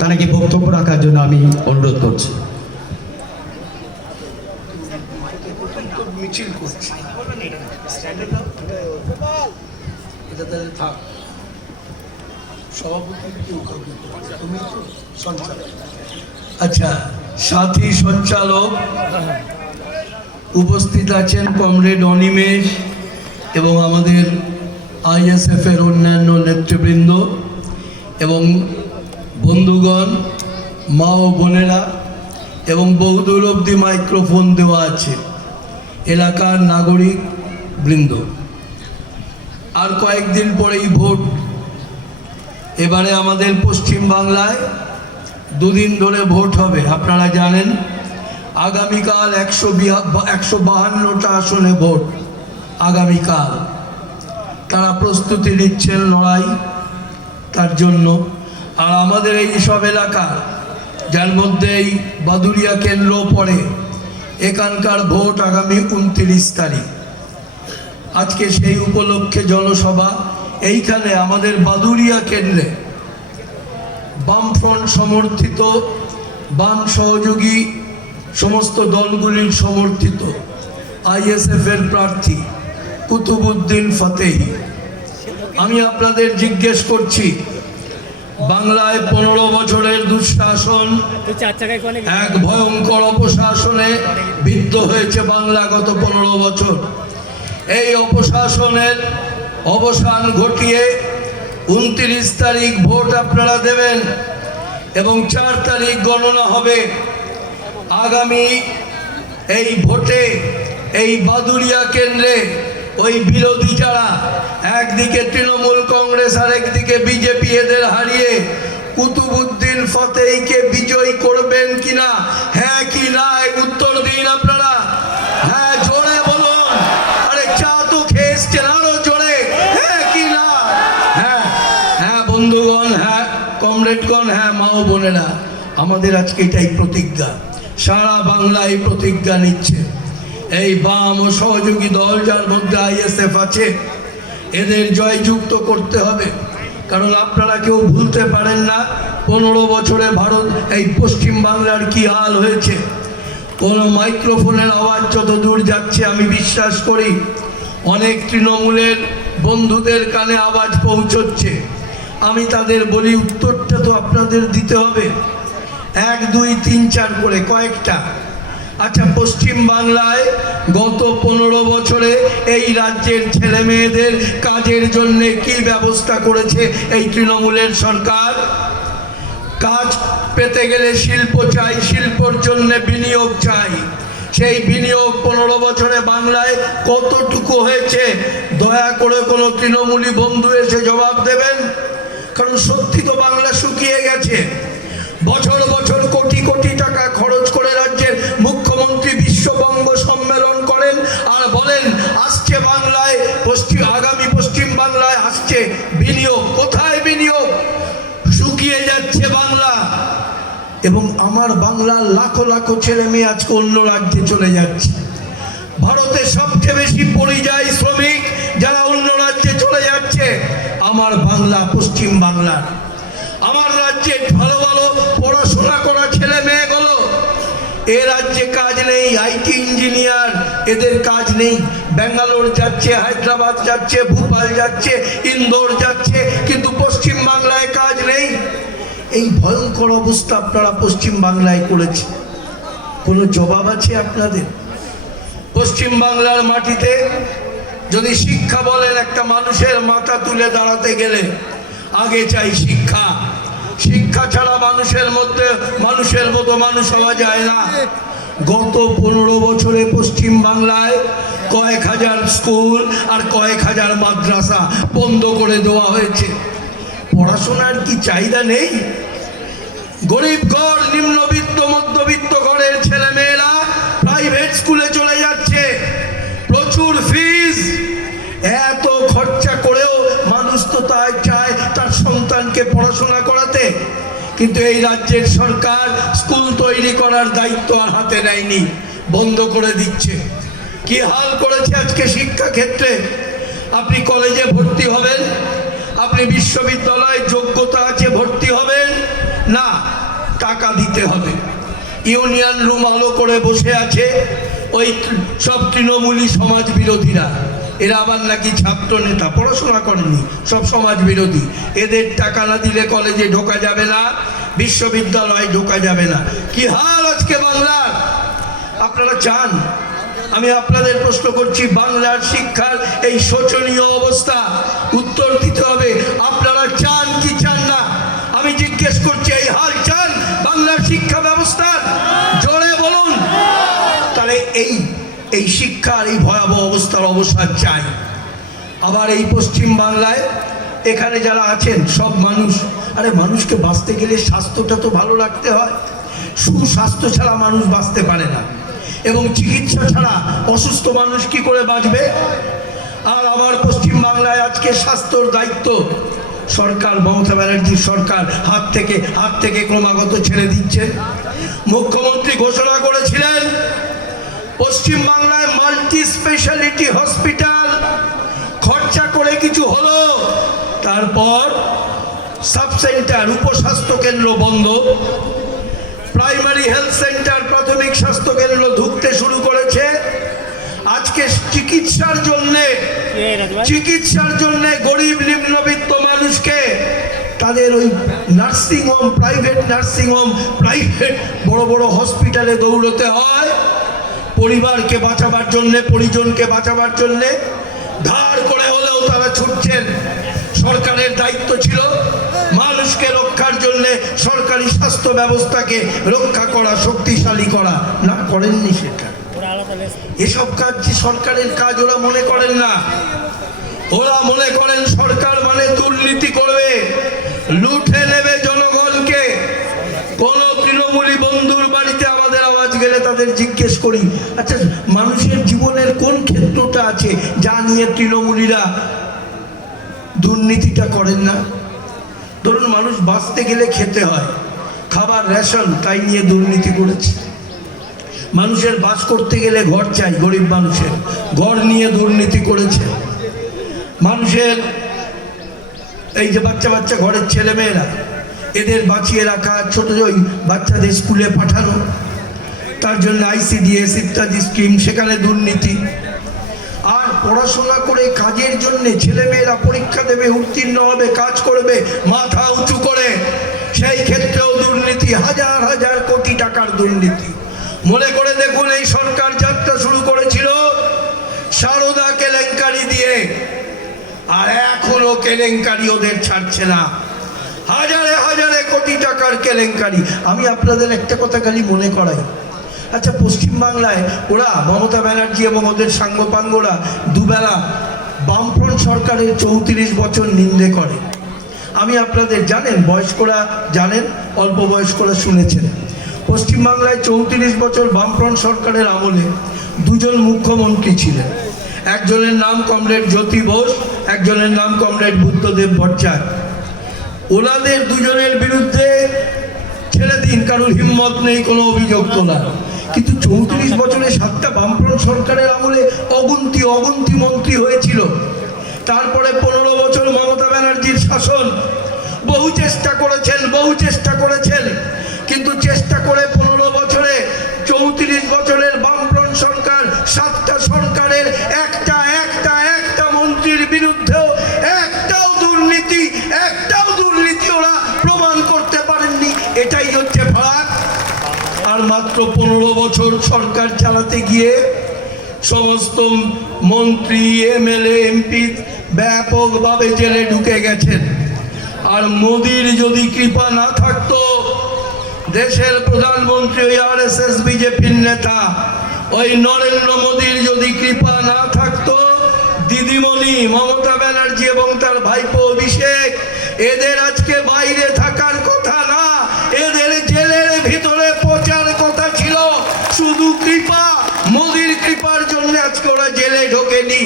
তাকে বক্তব্য রাখার জন্য আমি অনুরোধ করছি। আচ্ছা, সাথী সঞ্চালক উপস্থিত আছেন কমরেড অনিমেষ এবং আমাদের আইএসএফ এর অন্যান্য নেতৃবৃন্দ এবং বন্ধুগণ, মা ও বোনেরা এবং বহুদূর অবধি মাইক্রোফোন দেওয়া আছে এলাকার নাগরিক বৃন্দ। আর কয়েকদিন পরেই ভোট। এবারে আমাদের পশ্চিম বাংলায় দুদিন ধরে ভোট হবে, আপনারা জানেন। আগামীকাল 152টা আসনে ভোট আগামীকাল। তারা প্রস্তুতি নিচ্ছেন লড়াই তার জন্য। আর আমাদের এই সব এলাকা, যার মধ্যে এই বাদুড়িয়া কেন্দ্র পড়ে, এখানকার ভোট আগামী 29 তারিখ। আজকে সেই উপলক্ষে জনসভা এইখানে আমাদের বাদুড়িয়া কেন্দ্রে বামফ্রন্ট সমর্থিত, বাম সহযোগী সমস্ত দলগুলির সমর্থিত আইএসএফ এর প্রার্থী কুতুবউদ্দিন ফতেহি। আমি আপনাদের জিজ্ঞেস করছি, বাংলায় 15 বছরের দুঃশাসন, এক ভয়ঙ্কর অপশাসনে বিদ্ধ হয়েছে বাংলা গত 15 বছর। এই অপশাসনের অবসান ঘটিয়ে 29 তারিখ ভোট আপনারা দেবেন এবং 4 তারিখ গণনা হবে। আগামী এই ভোটে এই বাদুড়িয়া কেন্দ্রে ওই বিরোধী যারা, একদিকে তৃণমূল কংগ্রেস আর একদিকে বিজেপি, এদের হারিয়ে কুতুবউদ্দিন ফতেহিকে বিজয়ী করবেন কিনা? হ্যাঁ কি না, উত্তর দিন আপনারা। হ্যাঁ, জোরে বলুন। আরে চা তো খেয়েছেন, আরো জোরে। হ্যাঁ কি না? হ্যাঁ হ্যাঁ বন্ধুগণ, হ্যাঁ কমরেডগণ, হ্যাঁ মা ও বোনেরা, আমাদের আজকে এটাই প্রতিজ্ঞা। সারা বাংলায় প্রতিজ্ঞা নিচ্ছে এই বাম ও সহযোগী দল, যার মধ্যে আইএসএফ আছে, এদের জয়যুক্ত করতে হবে। কারণ আপনারা কেউ ভুলতে পারেন না 15 বছরে ভারত এই পশ্চিম বাংলার কি হাল হয়েছে। কোনো মাইক্রোফোনের আওয়াজ যত দূর যাচ্ছে, আমি বিশ্বাস করি অনেক তৃণমূলের বন্ধুদের কানে আওয়াজ পৌঁছচ্ছে। আমি তাদের বলি, উত্তরটা তো আপনাদের দিতে হবে, 1, 2, 3, 4 করে কয়েকটা। আচ্ছা, পশ্চিম বাংলায় গত 15 বছরে এই রাজ্যের ছেলে মেয়েদের কাজের জন্য কি ব্যবস্থা করেছে এই তৃণমূলের সরকার? কাজ পেতে গেলে শিল্প চাই, শিল্পর জন্য বিনিয়োগ চাই। সেই বিনিয়োগ 15 বছরে বাংলায় কতটুকু হয়েছে? দয়া করে কোনো তৃণমূলী বন্ধু এসে জবাব দেবেন? কারণ সত্যি তো বাংলা শুকিয়ে গেছে। বছর বছর কোটি কোটি টাকা খরচ করে রাজ্যের মুখ্যমন্ত্রী বিশ্ববঙ্গ সম্মেলন করেন আর বলেন আসছে বাংলায়, আগামী পশ্চিম বাংলায় আসছে বিনিয়োগ। কোথায় বিনিয়োগ? শুকিয়ে যাচ্ছে বাংলা। এবং আমার আমার বাংলার লাখো লাখো ছেলে মেয়ে আজকে অন্য রাজ্যে চলে যাচ্ছে। ভারতে সবচেয়ে বেশি পরিযায়ী শ্রমিক যারা অন্য রাজ্যে চলে যাচ্ছে আমার বাংলা, পশ্চিম বাংলার। আমার রাজ্যে ভালো ভালো পড়াশোনা করা ছেলে মেয়েগুলো এ রাজ্যে কাজ নেই, আইটি ইঞ্জিনিয়ার, এদের কাজ নেই। ব্যাঙ্গালোর যাচ্ছে, হায়দ্রাবাদ যাচ্ছে, ভোপাল যাচ্ছে, ইন্দোর যাচ্ছে, কিন্তু পশ্চিম বাংলায় কাজ নেই। এই ভয়ঙ্কর অবস্থা আপনারা পশ্চিম বাংলায় করেছে, কোনো জবাব আছে আপনাদের? পশ্চিম বাংলার মাটিতে যদি শিক্ষা বলেন, একটা মানুষের মাথা তুলে দাঁড়াতে গেলে আগে চাই শিক্ষা। শিক্ষা ছাড়া মানুষের মতো মানুষ হওয়া যায় না। গত 15 বছরে পশ্চিম বাংলায় কয়েক হাজার স্কুল আর কয়েক হাজার মাদ্রাসা বন্ধ করে দেওয়া হয়েছে। পড়াশোনার কি চাহিদা নেই? গরিব ঘর, নিম্নবিত্ত, মধ্যবিত্ত ঘরের ছেলে মেয়েরা প্রাইভেট স্কুলে চলে যাচ্ছে, প্রচুর ফিস। এত খরচা করেও মানুষ তো তাই চায় তার সন্তানকে পড়াশোনা করাতে, কিন্তু এই রাজ্যের সরকার স্কুল তৈরি করার দায়িত্ব আর হাতে নেয়নি, বন্ধ করে দিচ্ছে। কি হাল করেছে আজকে শিক্ষা ক্ষেত্রে? আপনি কলেজে ভর্তি হবেন, আপনি বিশ্ববিদ্যালয়ে যোগ্যতা আছে ভর্তি হবেন না, টাকা দিতে হবে। ইউনিয়ন রুম আলো করে বসে আছে ওই সব তৃণমূলী সমাজ বিরোধীরা। এরা আবার নাকি ছাত্র নেতা, পড়াশোনা করেনি, সব সমাজ বিরোধী। এদের টাকা না দিলে কলেজে ঢোকা যাবে না, বিশ্ববিদ্যালয়ে ঢোকা যাবে না। কি হাল আজকে বাংলার? আপনারা চান, আমি আপনাদের প্রশ্ন করছি, বাংলার শিক্ষার এই শোচনীয় অবস্থা উত্তর দিতে হবে। আপনারা চান কি চান না? আমি জিজ্ঞেস করছি, এই হাল চান বাংলার শিক্ষা ব্যবস্থার? জোরে বলুন। তাহলে এই শিক্ষার এই ভয়াবহ অবস্থার অবসান চাই। আবার এই পশ্চিম বাংলায় এখানে যারা আছেন সব মানুষ, আরে মানুষকে বাঁচতে গেলে স্বাস্থ্যটা তো ভালো রাখতে হয়। সুস্বাস্থ্য ছাড়া মানুষ বাঁচতে পারে না, এবং চিকিৎসা ছাড়া অসুস্থ মানুষ কি করে বাঁচবে? আর আমার পশ্চিম বাংলায় আজকে স্বাস্থ্যর দায়িত্ব সরকার, মমতা ব্যানার্জির সরকার হাত থেকে ক্রমাগত ছেড়ে দিচ্ছেন। মুখ্যমন্ত্রী ঘোষণা করেছিলেন পশ্চিম বাংলায় মাল্টি স্পেশালিটি হসপিটাল, খরচা করে কিছু হলো, তারপর সাব সেন্টার, উপস্বাস্থ্য কেন্দ্র বন্ধ, প্রাইমারি হেলথ সেন্টার, প্রাথমিক স্বাস্থ্য কেন্দ্র ঢুকতে শুরু করেছে। আজকে চিকিৎসার জন্য গরিব নিম্নবিত্ত মানুষকে তাদের ওই নার্সিংহোম, প্রাইভেট নার্সিংহোম, প্রাইভেট বড় বড় হসপিটালে দৌড়তে হয় পরিবারকে বাঁচাবার জন্যে, পরিজনকে বাঁচাবার জন্যে। ধার করে হলেও তারা ছুটছেন। সরকারের দায়িত্ব ছিল মানুষকে রক্ষার জন্যে সরকারি স্বাস্থ্য ব্যবস্থাকে রক্ষা করা, শক্তিশালী করা, না করেননি সেটা। এসব কাজ যে সরকারের কাজ ওরা মনে করেন না। ওরা মনে করেন সরকার মানে দুর্নীতি করবে, লুটে নেবে জনগণকে। কোন তৃণমূলী বন্ধুর বাড়িতে আমাদের আওয়াজ গেলে তাদের জিজ্ঞেস করি, আচ্ছা মানুষের জীবনের কোন ক্ষেত্রটা আছে যা নিয়ে তৃণমূলীরা দুর্নীতিটা করেন না? ধরুন মানুষ বাঁচতে গেলে খেতে হয়, খাবার, রেশন, তাই নিয়ে দুর্নীতি করেছে। মানুষের বাস করতে গেলে ঘর চাই, গরিব মানুষের ঘর নিয়ে দুর্নীতি করেছে। মানুষের এই যে বাচ্চা ঘরের ছেলে মেয়েরা, এদের বাঁচিয়ে রাখা, ছোট ওই বাচ্চাদের স্কুলে পাঠানো, তার জন্য ICDS ইত্যাদি স্কিম, সেখানে দুর্নীতি। আর পড়াশোনা করে কাজের জন্য ছেলেমেয়েরা পরীক্ষা দেবে, উত্তীর্ণ হবে, কাজ করবে মাথা উঁচু করে, সেই ক্ষেত্রেও দুর্নীতি, হাজার হাজার কোটি টাকার দুর্নীতি। মনে করে দেখুন, এই সরকার যাত্রা শুরু করেছিল সারদা কেলেঙ্কারি দিয়ে, আর এখনো কেলেঙ্কারি ওদের ছাড়ছে না। হাজারে হাজারে কোটি টাকার কেলেঙ্কারি। আমি আপনাদের একটা কথা খালি মনে করাই, আচ্ছা পশ্চিমবাংলায় ওরা, মমতা ব্যানার্জি এবং ওদের সাঙ্গপাঙ্গরা দুবেলা বামফ্রন্ট সরকারের 34 বছর নিন্দে করে। আমি আপনাদের জানেন, বয়স্করা জানেন, অল্প বয়স্করা শুনেছেন, পশ্চিমবাংলায় 34 বছর বামফ্রন্ট সরকারের আমলে দুজন মুখ্যমন্ত্রী ছিলেন। একজনের নাম কমরেড জ্যোতি বোস, একজনের নাম কমরেড বুদ্ধদেব ভট্টাচার্য। ওনাদের দুজনের বিরুদ্ধে ছেড়ে দিন, কারোর হিম্মত নেই কোনো অভিযোগ তোলা। কিন্তু 34 বছরে 7টা বামফ্রন্ট সরকারের আমলে অগুন্তি মন্ত্রী হয়েছিল। তারপরে 15 বছর মমতা ব্যানার্জির শাসন। বহু চেষ্টা করেছেন, কিন্তু চেষ্টা করে 15 বছরে 34 বছরের বামফ্রন্ট সরকার 7টা সরকারের একটা মন্ত্রীর বিরুদ্ধেও একটাও দুর্নীতি ওরা প্রমাণ করতে পারেননি। এটাই হচ্ছে ফারাক। আর মাত্র 15 বছর সরকার চালাতে গিয়ে সমস্ত মন্ত্রী, এমএলএ, এমপি ব্যাপকভাবে জেলে ঢুকে গেছেন। আর মোদির যদি কৃপা না থাকতো, দেশের প্রধানমন্ত্রী ওই RSS বিজেপির নেতা ওই নরেন্দ্র মোদির যদি কৃপা না থাকতো, দিদিমণি মমতা ব্যানার্জি এবং তার ভাইপো অভিষেক, এদের আজকে বাইরে থাকার কথা না, এদের জেলের ভিতরে পচার কথা ছিল। শুধু কৃপা, মোদির কৃপার জন্য আজকে ওরা জেলে ঢোকেনি।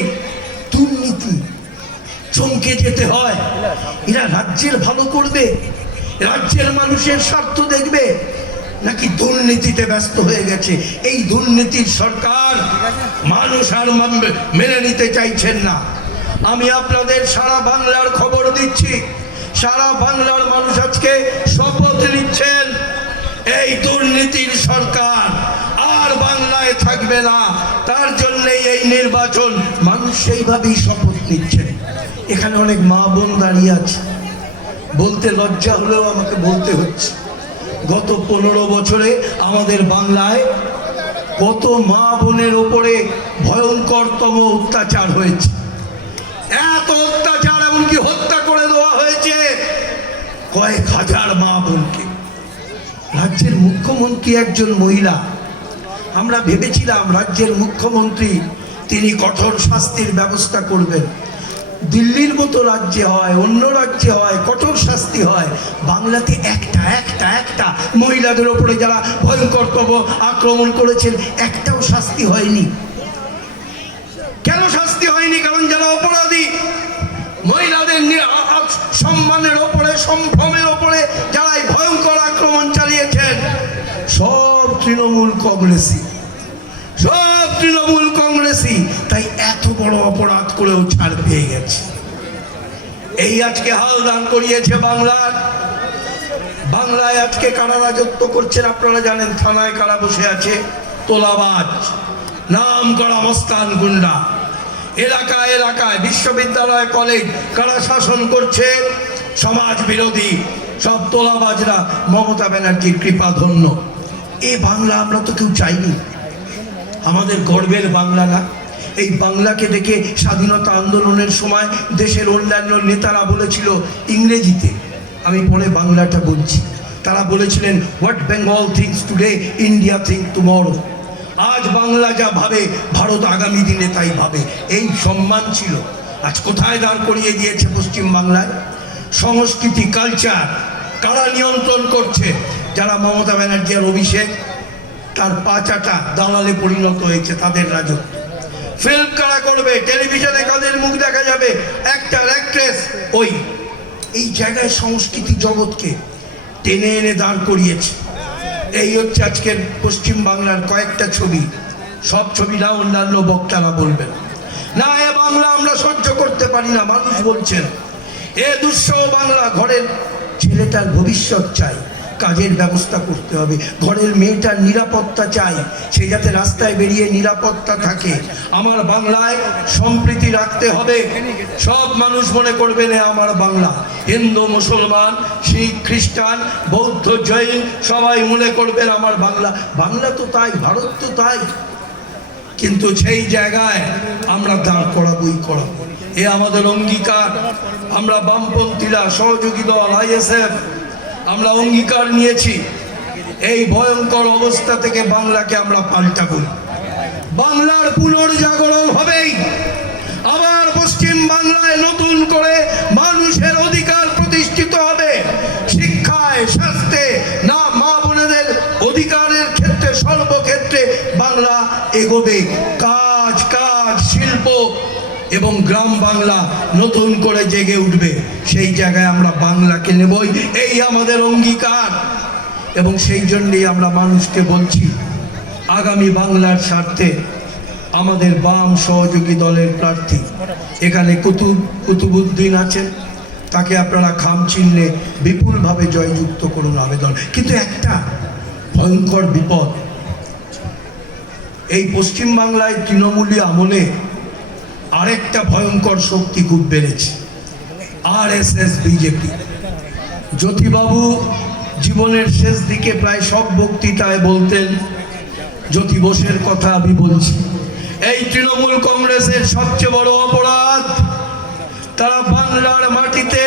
দুর্নীতি, চমকে যেতে হয়। এরা রাজ্যের ভালো করবে, রাজ্যের মানুষের স্বার্থ দেখবে, নাকি দুর্নীতিতে ব্যস্ত হয়ে গেছে? এই দুর্নীতির সরকার মানুষ আর মেনে নিতে চাইছেন না। আমি আপনাদের সারা বাংলার খবর দিচ্ছি, সারা বাংলার মানুষ আজকে শপথ নিচ্ছেন এই দুর্নীতির সরকার আর বাংলায় থাকবে না। তার জন্যই এই নির্বাচন, মানুষ সেইভাবেই শপথ নিচ্ছেন। এখানে অনেক মা বোন দাঁড়িয়ে আছে, বলতে লজ্জা হলেও আমাকে বলতে হচ্ছে। গত 15 বছরে আমাদের বাংলায় কত মা বোনের ওপরে ভয়ঙ্করতম অত্যাচার হয়েছে। এত অত্যাচার, এমনকি হত্যা করে দেওয়া হয়েছে কয়েক হাজার মা বোনকে। রাজ্যের মুখ্যমন্ত্রী একজন মহিলা। আমরা ভেবেছিলাম রাজ্যের মুখ্যমন্ত্রী তিনি কঠোর শাস্তির ব্যবস্থা করবেন। দিল্লির মতো রাজ্যে হয়, অন্য রাজ্যে হয়, কঠোর শাস্তি হয়। বাংলাতে একটা মহিলাদের ওপরে যারা ভয়ঙ্করতম আক্রমণ করেছেন, একটাও শাস্তি হয়নি। কেন শাস্তি হয়নি? কারণ যারা অপরাধী, মহিলাদের সম্মানের ওপরে, সম্ভ্রমের ওপরে যারা এই ভয়ঙ্কর আক্রমণ চালিয়েছেন, সব তৃণমূল কংগ্রেসী। তাই এত বড় অপরাধ করেও ছাড় পেয়ে গেছে। এই আজকে হালদান করিয়েছে বাংলায় আজকে কারা রাজত্ব করছেন আপনারা জানেন। থানায় কারা বসে আছে? তোলাবাজ, নাম করা মস্তান গুন্ডা। এলাকায় বিশ্ববিদ্যালয়, কলেজ কারা শাসন করছে? সমাজ বিরোধী সব তোলাবাজরা মমতা ব্যানার্জির কৃপাধন্য। এই বাংলা আমরা তো কেউ চাইনি। আমাদের গর্বের বাংলা না? এই বাংলাকে দেখে স্বাধীনতা আন্দোলনের সময় দেশের অন্যান্য নেতারা বলেছিল ইংরেজিতে, আমি পরে বাংলাটা বলছি। তারা বলেছিলেন, what Bengal things today, India think tomorrow. আজ বাংলা যা ভাবে, ভারত আগামী দিনে তাই ভাবে। এই সম্মান ছিল। আজ কোথায় দাঁড় করিয়ে দিয়েছে পশ্চিম বাংলায়? সংস্কৃতি, কালচার কারা নিয়ন্ত্রণ করছে? যারা মমতা ব্যানার্জি আর অভিষেক তার পাচাটা দালালে পরিণত হয়েছে, তাদের রাজত্ব। ফিল্ম কারা করবে? টেলিভিশনে কাদের মুখ দেখা যাবে? Actor, actress. এই জায়গায় সংস্কৃতি জগৎকে টেনে এনে দাঁড় করিয়েছে। এই হচ্ছে আজকের পশ্চিম বাংলার কয়েকটা ছবি। সব ছবি না, অন্যান্য বক্তারা বলবেন না এ বাংলা আমরা সহ্য করতে পারি না। মানুষ বলছেন এ দুঃসহ বাংলা। ঘরের ছেলেটার ভবিষ্যৎ চাই, কাজের ব্যবস্থা করতে হবে। ঘরের মেয়েটার নিরাপত্তা চাই, সে যাতে রাস্তায় বেরিয়ে নিরাপত্তা থাকে। আমার বাংলায় সম্প্রীতি রাখতে হবে। সব মানুষ মনে করবেন আমার বাংলা। হিন্দু, মুসলমান, শিখ, খ্রিস্টান, বৌদ্ধ, জৈন সবাই মনে করবেন আমার বাংলা। বাংলা তো তাই, ভারত তো তাই। কিন্তু সেই জায়গায় আমরা দাঁড় করাবই করাবো। এ আমাদের অঙ্গীকার। আমরা বামপন্থীরা, সহযোগী দল, ISF আমরা অঙ্গীকার নিয়েছি এই ভয়ঙ্কর অবস্থা থেকে বাংলাকে আমরা পাল্টাবো। বাংলার পুনর্জাগরণ হবেই। আবার পশ্চিম বাংলায় নতুন করে মানুষের অধিকার প্রতিষ্ঠিত হবে। শিক্ষায়, স্বাস্থ্যে, না মা বোনেদের অধিকারের ক্ষেত্রে, সর্বক্ষেত্রে বাংলা এগোবে। কাজ, শিল্প এবং গ্রাম বাংলা নতুন করে জেগে উঠবে। সেই জায়গায় আমরা বাংলাকে নেবই। এই আমাদের অঙ্গীকার। এবং সেই জন্যেই আমরা মানুষকে বলছি আগামী বাংলার স্বার্থে আমাদের বাম সহযোগী দলের প্রার্থী এখানে কুতুবুদ্দিন আছেন, তাকে আপনারা খাম চিহ্নে বিপুলভাবে জয়যুক্ত করুন আবেদন। কিন্তু একটা ভয়ঙ্কর বিপদ, এই পশ্চিমবাংলায় তৃণমূলী আমলে আরেকটা ভয়ঙ্কর শক্তি খুব বেড়েছে, RSS বিজেপি। জ্যোতিবাবু জীবনের শেষ দিকে প্রায় সব বক্তৃতায় বলতেন, জ্যোতি বোসের কথা আমি বলছি, এই তৃণমূল কংগ্রেসের সবচেয়ে বড় অপরাধ তারা বাংলার মাটিতে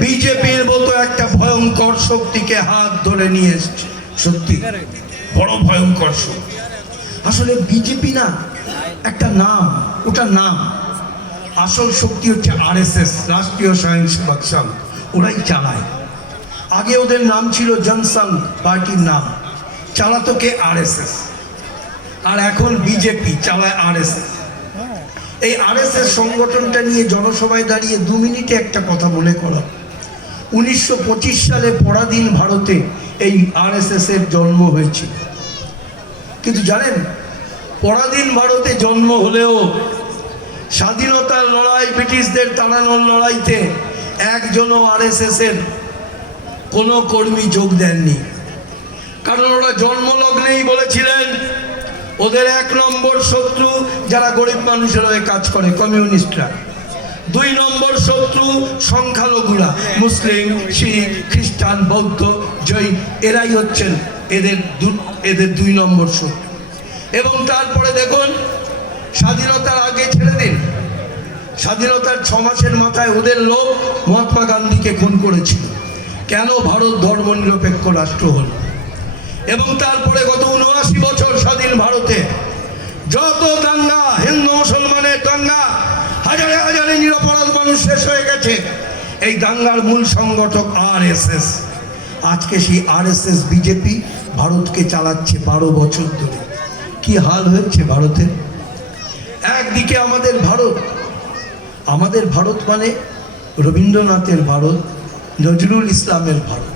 বিজেপির মতো একটা ভয়ঙ্কর শক্তিকে হাত ধরে নিয়ে এসছে। সত্যি বড় ভয়ঙ্কর শক্তি। আসলে বিজেপি না একটা নাম, ওটা নাম, আসল শক্তি হচ্ছে RSS, রাষ্ট্রীয় স্বয়ংসেবক সংঘ। ওরাই চালায়। আগে ওদের নাম ছিল জনসংঘ, পার্টির নাম, চালাতো কে? RSS। আর এখন বিজেপি চালায় RSS। এই RSS সংগঠনটা নিয়ে জনসভায় দাঁড়িয়ে 2 মিনিটে একটা কথা মনে করো। 1925 সালে পরাধীন ভারতে এই RSS এর জন্ম হয়েছিল। কিন্তু জানেন, পরাধীন ভারতে জন্ম হলেও স্বাধীনতার লড়াই, ব্রিটিশদের তাড়ানোর লড়াইতে একজনও RSS এর কোনো কর্মী যোগ দেননি। কারণ ওরা জন্মলগ্নেই বলেছিলেন ওদের 1 নম্বর শত্রু যারা গরিব মানুষের হয়ে কাজ করে, কমিউনিস্টরা। 2 নম্বর শত্রু সংখ্যালঘুরা, মুসলিম, শিখ, খ্রিস্টান, বৌদ্ধ, জৈন, এরাই হচ্ছেন এদের 2 নম্বর শত্রু। এবং তারপরে দেখুন, স্বাধীনতার আগে ছেড়ে দিন, স্বাধীনতার 6 মাসের মাথায় ওদের লোক মহাত্মা গান্ধীকে খুন করেছিল। কেন? ভারত ধর্মনিরপেক্ষ রাষ্ট্র হল। এবং তারপরে গত 79 বছর স্বাধীন ভারতে যত দাঙ্গা, হিন্দু মুসলমানের দাঙ্গা, হাজারে হাজারে নিরপরাধ মানুষ শেষ হয়ে গেছে, এই দাঙ্গার মূল সংগঠক RSS। আজকে সেই RSS বিজেপি ভারতকে চালাচ্ছে 12 বছর ধরে। কি হাল হয়েছে ভারতের। একদিকে আমাদের ভারত মানে রবীন্দ্রনাথের ভারত, নজরুল ইসলামের ভারত।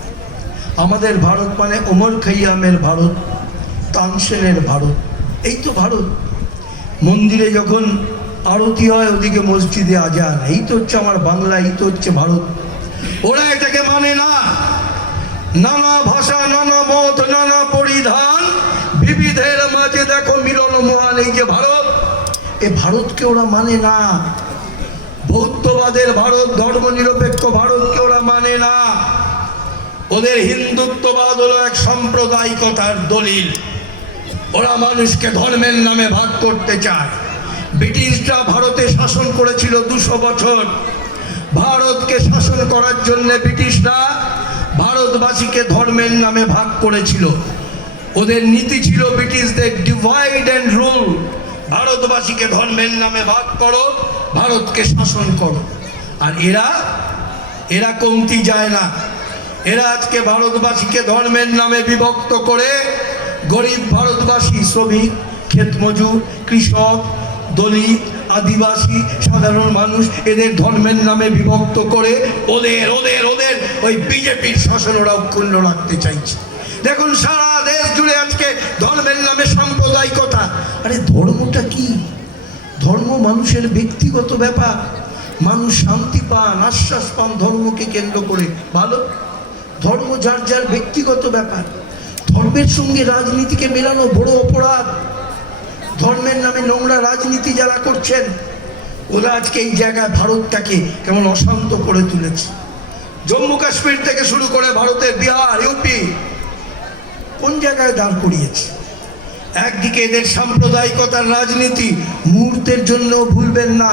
আমাদের ভারত মানে ওমর খৈয়ামের ভারত, তানসেনের ভারত। এই তো ভারত। মন্দিরে যখন আরতি হয় ওদিকে মসজিদে আজান, এই তো হচ্ছে আমার বাংলা, এই তো হচ্ছে ভারত। ওরা এটাকে মানে না। নানা ভাষা, নানা মত, নানা পরিধান, বিবিধের মাঝে দেখো মিলন মহান, এই যে ভারত, এই ভারতকে ওরা মানে না। বৌদ্ধবাদের ভারত, ধর্মনিরপেক্ষ ভারতকে ওরা মানে না। ওদের হিন্দুত্ববাদ হলো এক সাম্প্রদায়িকতার দলিল। ওরা মানুষকে ধর্মের নামে ভাগ করতে চায়। ব্রিটিশরা ভারতে শাসন করেছিল 200 বছর। ভারতকে শাসন করার জন্য ব্রিটিশরা ভারতবাসীকে ধর্মের নামে ভাগ করেছিল। ওদের নীতি ছিল ব্রিটিশদের ডিভাইড অ্যান্ড রুল। ভারতবাসীকে ধর্মের নামে ভাগ করো, ভারতকে শাসন করো। আর এরা কমতি যায় না। এরা আজকে ভারতবাসীকে ধর্মের নামে বিভক্ত করে গরিব ভারতবাসী, শ্রমিক, ক্ষেতমজুর, কৃষক, দলিত, আদিবাসী, সাধারণ মানুষ, এদের ধর্মের নামে বিভক্ত করে ওদের ওই বিজেপির শাসন ওরা অক্ষুণ্ণ রাখতে চাইছে। দেখুন, সারা দেশ জুড়ে আজকে ধর্মের নামে সাম্প্রদায়িকতা। আরে ধর্মটা কি? ধর্ম মানুষের ব্যক্তিগত ব্যাপার। মানুষ শান্তি পান, আশ্বাস পান ধর্মকে কেন্দ্র করে। ভালো, ধর্ম যার যার ব্যক্তিগত ব্যাপার। ধর্মের সঙ্গে রাজনীতিকে মেলানো বড় অপরাধ। ধর্মের নামে নোংরা রাজনীতি যারা করছেন, ওরা আজকে এই জায়গায় ভারতটাকে কেমন অশান্ত করে তুলেছে। জম্মু কাশ্মীর থেকে শুরু করে ভারতের বিহার, ইউপি, কোন জায়গায় দাঁড় করিয়েছে। একদিকে এদের সাম্প্রদায়িকতার রাজনীতি, মুহূর্তের জন্য ভুলবেন না,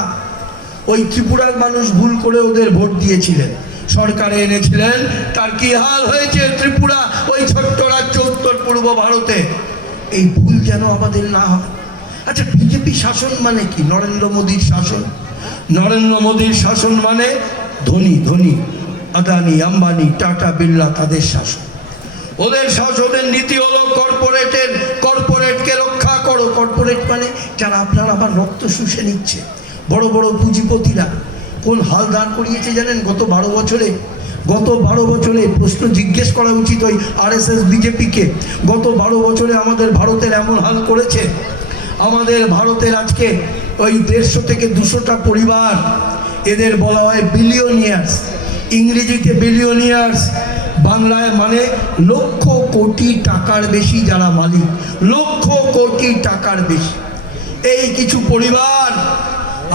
ওই ত্রিপুরার মানুষ ভুল করে ওদের ভোট দিয়েছিলেন, সরকারে এনেছিলেন, তার কি হাল হয়েছে ত্রিপুরা, ওই ছোট্ট রাজ্য উত্তর পূর্ব ভারতে। এই ভুল যেন আমাদের না হয়। আচ্ছা, বিজেপি শাসন মানে কি? নরেন্দ্র মোদীর শাসন। নরেন্দ্র মোদীর শাসন মানে ধনী আদানি, আম্বানি, টাটা, বিড়লা, তাদের শাসন। ওদের শাসনের নীতি হলো কর্পোরেটকে রক্ষা করো। কর্পোরেট মানে যারা আপনার আবার রক্ত শুষে নিচ্ছে, বড় বড় পুঁজিপতিরা। কোন হাল দাঁড় করিয়েছে জানেন? গত 12 বছরে গত 12 বছরে প্রশ্ন জিজ্ঞেস করা উচিত ওই RSS বিজেপিকে, গত 12 বছরে আমাদের ভারতের এমন হাল করেছে। আমাদের ভারতের আজকে ওই 150 থেকে 200টা পরিবার, এদের বলা হয় বিলিয়নিয়ার্স, ইংরেজিতে বিলিয়নিয়ার্স, বাংলায় মানে লক্ষ কোটি টাকার বেশি যারা মালিক, লক্ষ কোটি টাকার বেশি এই কিছু পরিবার।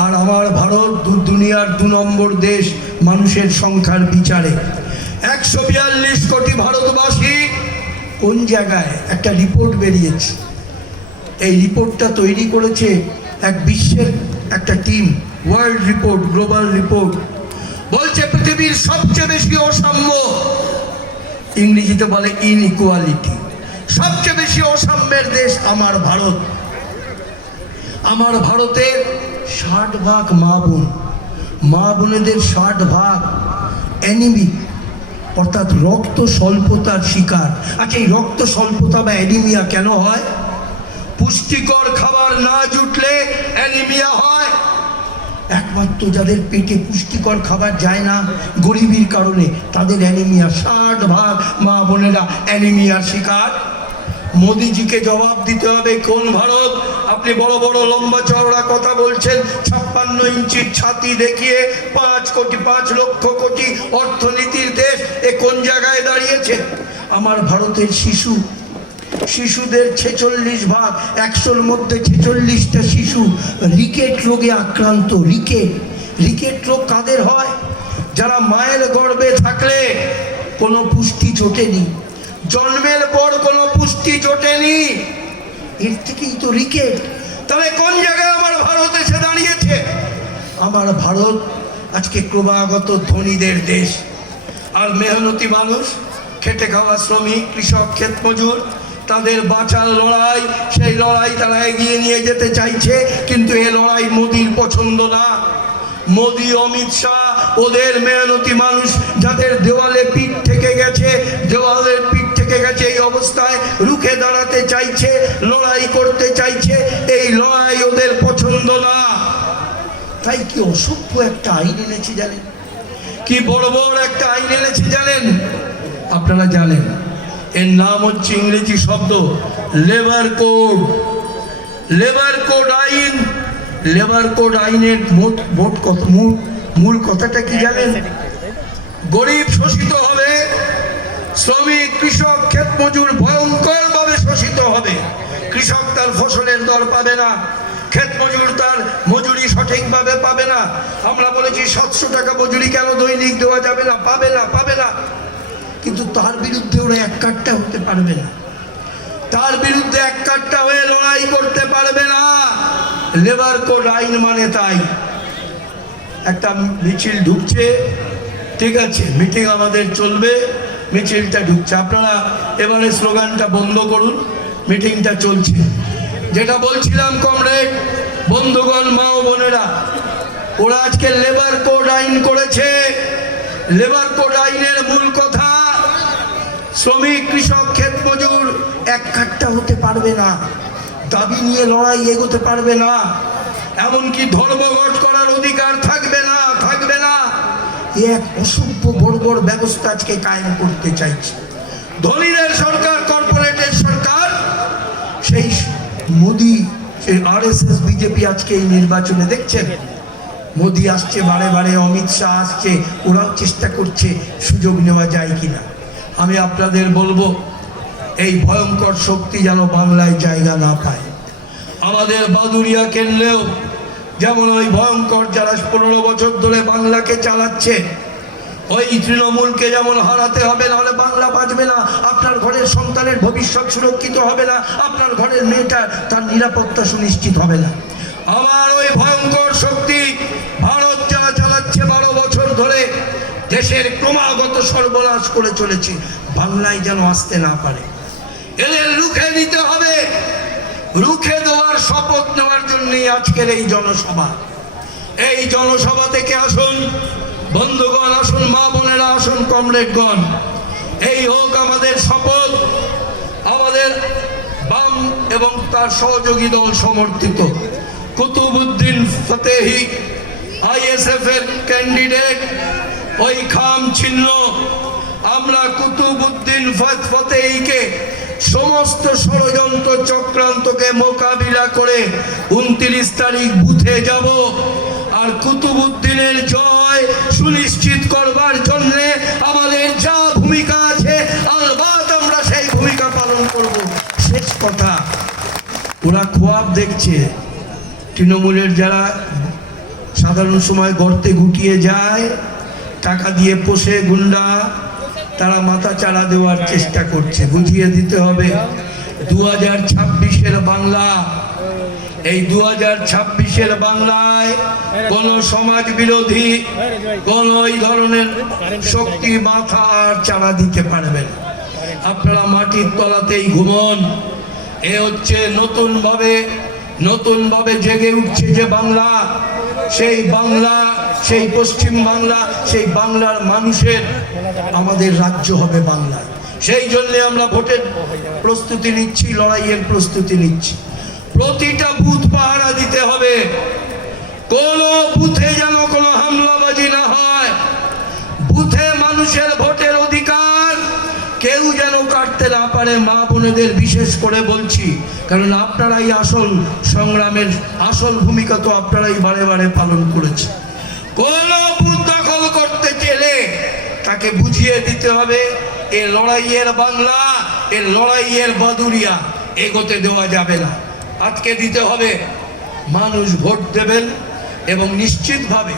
আর আমার ভারত দুনিয়ার 2 নম্বর দেশ মানুষের সংখ্যার বিচারে। 142 কোটি ভারতবাসী কোন জায়গায়? একটা রিপোর্ট বেরিয়েছে, এই রিপোর্টটা তৈরি করেছে এক বিশ্বের একটা team, world report, global report. বলছে পৃথিবীর সবচেয়ে বেশি অসাম্য, ইংরেজিতে বলে ইনইকুয়ালিটি, সবচেয়ে বেশি অসাম্যের দেশ আমার ভারত। আমার ভারতের 60% মা বোন, মা বোনেদের 60% অ্যানিমিক, অর্থাৎ রক্ত স্বল্পতার শিকার। আচ্ছা, এই রক্ত স্বল্পতা বা অ্যানিমিয়া কেন হয়? পুষ্টিকর খাবার না জুটলে অ্যানিমিয়া হয়। একমাত্র যাদের পেটে পুষ্টিকর খাবার যায় না গরিবের কারণে, তাদের অ্যানিমিয়া। 60% মা বোনেরা অ্যানিমিয়ার শিকার। মোদিজিকে জবাব দিতে হবে, কোন ভারত? আপনি বড় বড় লম্বা চওড়া কথা বলছেন, 56 ইঞ্চির ছাতি দেখিয়ে 5 লক্ষ কোটি অর্থনীতির দেশ, এ কোন জায়গায় দাঁড়িয়েছে? আমার ভারতের শিশুদের 46%, 100-র মধ্যে 46টা শিশু রিকেট রোগে আক্রান্ত। রিকেট রোগ কাদের হয়? যারা মায়ের গর্ভে থাকলে কোনো পুষ্টি জোটেনি, জন্মের পর কোনো পুষ্টি জোটেনি, এর থেকেই তো রিকেট। তবে কোন জায়গায় আমার ভারত এসে দাঁড়িয়েছে? আমার ভারত আজকে ক্রমাগত ধনীদের দেশ, আর মেহনতি মানুষ, খেটে খাওয়া শ্রমিক, কৃষক, ক্ষেতমজুর, তাদের বাঁচার লড়াই, সেই লড়াই তারা এগিয়ে নিয়ে যেতে চাইছে। কিন্তু এ লড়াই মোদির পছন্দ না। মোদি, অমিত শাহ, ওদের মেহনতি মানুষ যাদের দেওয়ালের পিঠ থেকে গেছে, এই অবস্থায় রুখে দাঁড়াতে চাইছে, লড়াই করতে চাইছে, এই লড়াই ওদের পছন্দ না। তাই কি অসভ্য একটা আইন এনেছে জানেন? কি বড় একটা আইন এনেছে জানেন? আপনারা জানেন, এর নাম হচ্ছে ইংরেজি শব্দ লেবার কোড। লেবার কোড আইন। লেবার কোড আইনের মূল কথাটা কি জানেন? গরিব শোষিত হবে, শ্রমিক, কৃষক, ক্ষেতমজুর ভয়ঙ্করভাবে শোষিত হবে। কৃষক তার ফসলের দর পাবে না, ক্ষেতমজুর তার মজুরি সঠিকভাবে পাবে না। আমরা বলেছি 700 টাকা মজুরি কেন দৈনিক দেওয়া যাবে না? পাবে না। কিন্তু তার বিরুদ্ধে ওরা এক কাট্টা হতে পারবে না, তার বিরুদ্ধে এক কাট্টা হয়ে লড়াই করতে পারবে না। লেবার কোড আইন মানে তাই। একটা মিছিল ঢুকছে, ঠিক আছে, মিটিং আমাদের চলবে, মিছিলটা ঢুকছে, আপনারা এবারে স্লোগানটা বন্ধ করুন, মিটিংটা চলছে। যেটা বলছিলাম কমরেড, বন্ধুগণ, মা ও বোনেরা, ওরা আজকে লেবার কোড আইন করেছে। লেবার কোড আইনের মূল কথা, শ্রমিক, কৃষক, ক্ষেতমজুর এক কাট্টা হতে পারবে না, দাবি নিয়ে লড়াই এগোতে পারবে না, এমনকি ধর্মঘট করার অধিকার থাকবে না। এক অসভ্য বর্বর ব্যবস্থা আজকে কায়েম করতে চাইছে ধনীদের সরকার, কর্পোরেটের সরকার। সেই মোদি, সেই RSS বিজেপি আজকে এই নির্বাচনে দেখছেন, মোদি আসছে বারে, অমিত শাহ আসছে, ওরাও চেষ্টা করছে সুযোগ নেওয়া যায় কিনা। আমি আপনাদের বলবো, এই ভয়ঙ্কর শক্তি যেন বাংলায় জায়গা না পায়। আমাদের বাদুড়িয়া কেন্দ্রেও যেমন ওই ভয়ঙ্কর যারা 15 বছর ধরে বাংলাকে চালাচ্ছে, ওই তৃণমূলকে যেমন হারাতে হবে, নাহলে বাংলা বাঁচবে না, আপনার ঘরের সন্তানের ভবিষ্যৎ সুরক্ষিত হবে না, আপনার ঘরের মেয়েটার তার নিরাপত্তা সুনিশ্চিত হবে না। আবার ওই ভয়ঙ্কর শক্তি ভারত যারা চালাচ্ছে 12 বছর ধরে, দেশের ক্রমাগত সর্বনাশ করে চলেছে, বাংলায় যেন আসতে না পারে। এদের রুখে দিতে হবে। রুখে দেওয়ার শপথ নেওয়ার জন্যই আজকের এই জনসভা। এই জনসভা থেকে আসুন বন্ধুগণ, আসুন মা বোনেরা, আসুন কমরেডগণ, এই হোক আমাদের শপথ। আমাদের বাম এবং তার সহযোগী দল সমর্থিত কুতুবউদ্দিন ফতেহি ISF এর ক্যান্ডিডেট ওই খাম চিহ্ন আমরা কুতুবউদ্দিন ফতেহীকে সমস্ত ষড়যন্ত্র চক্রান্তকে মোকাবিলা করে 29 তারিখ বুথে যাব, আর কুতুবউদ্দিনের জয় সুনিশ্চিত করবার জন্য আমাদের যা ভূমিকা আছে আলবাত আমরা সেই ভূমিকা পালন করব। শেষ কথা, ওরা খোয়াব দেখছে, তৃণমূলের যারা সাধারণ সময় গর্তে গুটিয়ে যায়, টাকা দিয়ে পোষে গুন্ডা, তারা মাথা চাড়া দেওয়ার চেষ্টা করছে। বুঝিয়ে দিতে হবে 2026-এর বাংলা, এই 2026-এর বাংলায় কোন সমাজ বিরোধী কোন এই ধরনের শক্তি মাথা আর চাড়া দিতে পারবে না। আপনারা মাটির তলাতেই ঘুমন। এ হচ্ছে নতুন ভাবে জেগে উঠছে যে বাংলা, সেই বাংলা, সেই পশ্চিম বাংলা, সেই বাংলার মানুষের আমাদের রাজ্য হবে বাংলা। সেই জন্য আমরা ভোটের প্রস্তুতি নিচ্ছি, লড়াইয়ের প্রস্তুতি নিচ্ছি। প্রতিটা বুথ পাহারা দিতে হবে, কোন বুথে যেন কোনো হামলাবাজি না হয়। বুথে মানুষের ভোটের অধিকার কেউ যেন কাটতে না পারে, মা বোনেদের বিশেষ করে বলছি, কারণ আপনারাই আসল সংগ্রামের আসল ভূমিকা তো আপনারাই বারে বারে পালন করেছে। কোন বুথ দখল করতে গেলে তাকে বুঝিয়ে দিতে হবে এ লড়াইয়ের বাংলা, এ লড়াইয়ের বাদুড়িয়া, এগোতে দেওয়া যাবে না। আজকে দিতে হবে, মানুষ ভোট দেবেন এবং নিশ্চিতভাবে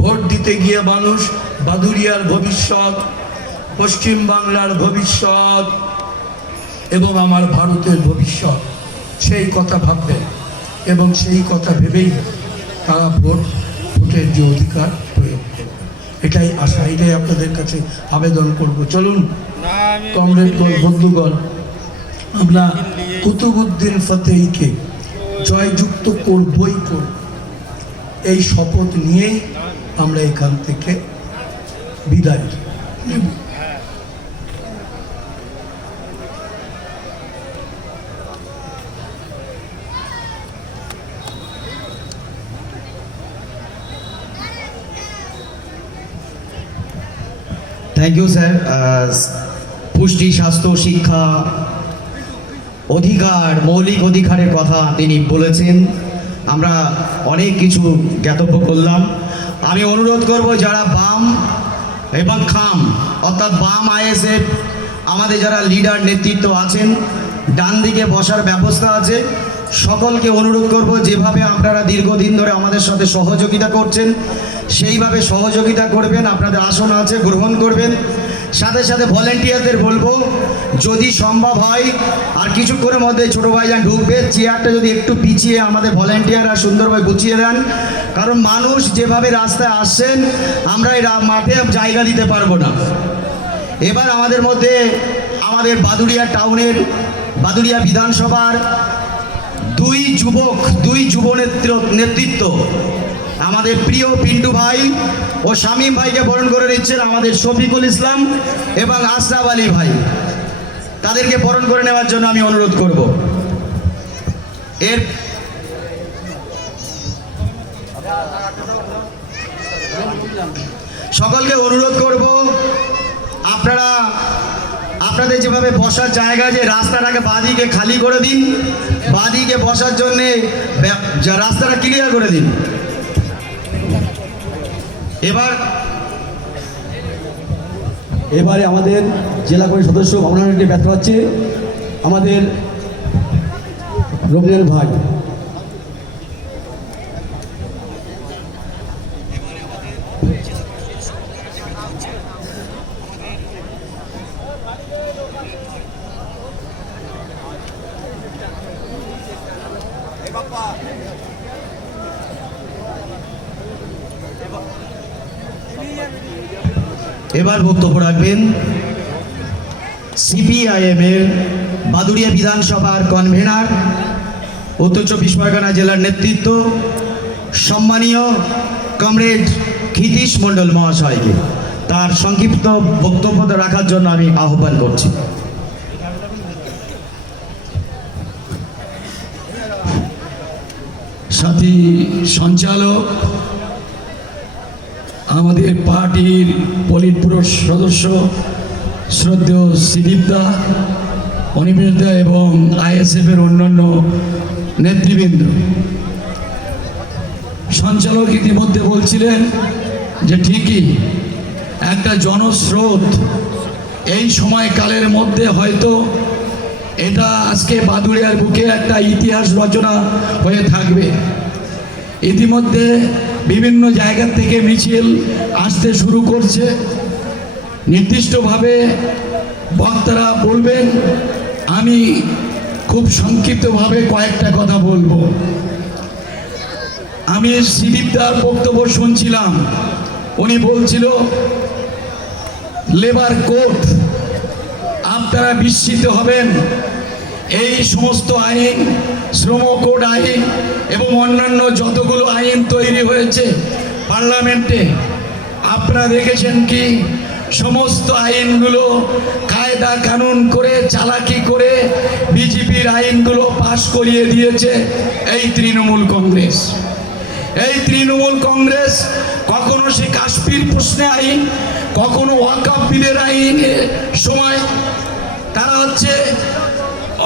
ভোট দিতে গিয়ে মানুষ বাদুড়িয়ার ভবিষ্যৎ, পশ্চিম বাংলার ভবিষ্যৎ এবং আমার ভারতের ভবিষ্যৎ, সেই কথা ভাববেন এবং সেই কথা ভেবেই তারা ভোটের যে অধিকার প্রয়োগ করবে। এটাই আশা, এটাই আপনাদের কাছে আবেদন করব। চলুন কমরেডগণ, বন্ধুগণ, আমরা কুতুবউদ্দিন ফতেহীকে জয়যুক্ত করবই করব, এই শপথ নিয়েই আমরা এখান থেকে বিদায় নেব। Thank you sir. পুষ্টি, স্বাস্থ্য, শিক্ষা, অধিকার, মৌলিক অধিকারের কথা তিনি বলেছেন। আমরা অনেক কিছু জ্ঞাতব্য করলাম। আমি অনুরোধ করব যারা বাম এবং খাম অর্থাৎ বাম আইএসএফ আমাদের যারা লিডার নেতৃত্ব আছেন, ডান দিকে বসার ব্যবস্থা আছে, সকলকে অনুরোধ করব যেভাবে আপনারা দীর্ঘদিন ধরে আমাদের সাথে সহযোগিতা করছেন সেইভাবে সহযোগিতা করবেন। আপনাদের আসন আছে, গ্রহণ করবেন। সাথে সাথে ভলেন্টিয়ারদের বলবো যদি সম্ভব হয় আর কিছুক্ষণের মধ্যে ছোটো ভাইজান ঢুকবে, চেয়ারটা যদি একটু পিছিয়ে আমাদের ভলেন্টিয়াররা সুন্দরভাবে গুছিয়ে দেন, কারণ মানুষ যেভাবে রাস্তায় আসছেন আমরা এই মাঠে জায়গা দিতে পারবো না। এবার আমাদের মধ্যে আমাদের বাদুড়িয়া টাউনের, বাদুড়িয়া বিধানসভার দুই যুব নেতৃত্ব আমাদের প্রিয় পিন্টু ভাই ও শামীম ভাইকে বরণ করে নিচ্ছেন আমাদের শফিকুল ইসলাম এবং আশরাফ আলী ভাই। তাদেরকে বরণ করে নেওয়ার জন্য আমি অনুরোধ করব। এর সকলকে অনুরোধ করব আপনারা আপনাদের যেভাবে বসার জায়গা, যে রাস্তাটাকে বাঁদিকে খালি করে দিন, বাঁদিকে বসার জন্যে রাস্তাটা ক্লিয়ার করে দিন। এবারে আমাদের জেলা পরিষদ সদস্য ভবনানকে ব্যর্থ হচ্ছে আমাদের রমজান ভাই। এবার বক্তব্য রাখবেন সিপিআইএম এর বাদুড়িয়া বিধানসভার কনভেনার, উত্তর 24 পরগনা জেলার নেতৃত্ব, সম্মানীয় কমরেড ক্ষিতীশ মণ্ডল মহাশয়কে তার সংক্ষিপ্ত বক্তব্য রাখার জন্য আমি আহ্বান করছি। সাথী সঞ্চালক, আমাদের পার্টির পলিট ব্যুরো সদস্য শ্রদ্ধেয় শ্রীদীপদা, অনিমেষদা এবং আইএসএফের অন্যান্য নেতৃবৃন্দ। সঞ্চালক ইতিমধ্যে বলছিলেন যে ঠিকই একটা জনস্রোত এই সময়কালের মধ্যে হয়তো এটা আজকে বাদুড়িয়ার বুকে একটা ইতিহাস রচনা হয়ে থাকবে। ইতিমধ্যে বিভিন্ন জায়গা থেকে মিছিল আসতে শুরু করছে। নির্দিষ্টভাবে বক্তারা বলবেন, আমি খুব সংক্ষিপ্তভাবে কয়েকটা কথা বলবো। আমি শ্রীদীপদার বক্তব্য শুনছিলাম, উনি বলছিল লেবার কোড, আপনারা বিস্মিত হবেন। এই সমস্ত আইন, শ্রম কোড আইন এবং অন্যান্য যতগুলো আইন তৈরি হয়েছে পার্লামেন্টে, আপনারা দেখেছেন কি সমস্ত আইনগুলো কায়দা কানুন করে চালাকি করে বিজেপির আইনগুলো পাশ করিয়ে দিয়েছে এই তৃণমূল কংগ্রেস। এই তৃণমূল কংগ্রেস কখনো সে কাশ্মীর প্রশ্নে আইন, কখনো ওয়াকফ বিলের আইনের সময় তারা হচ্ছে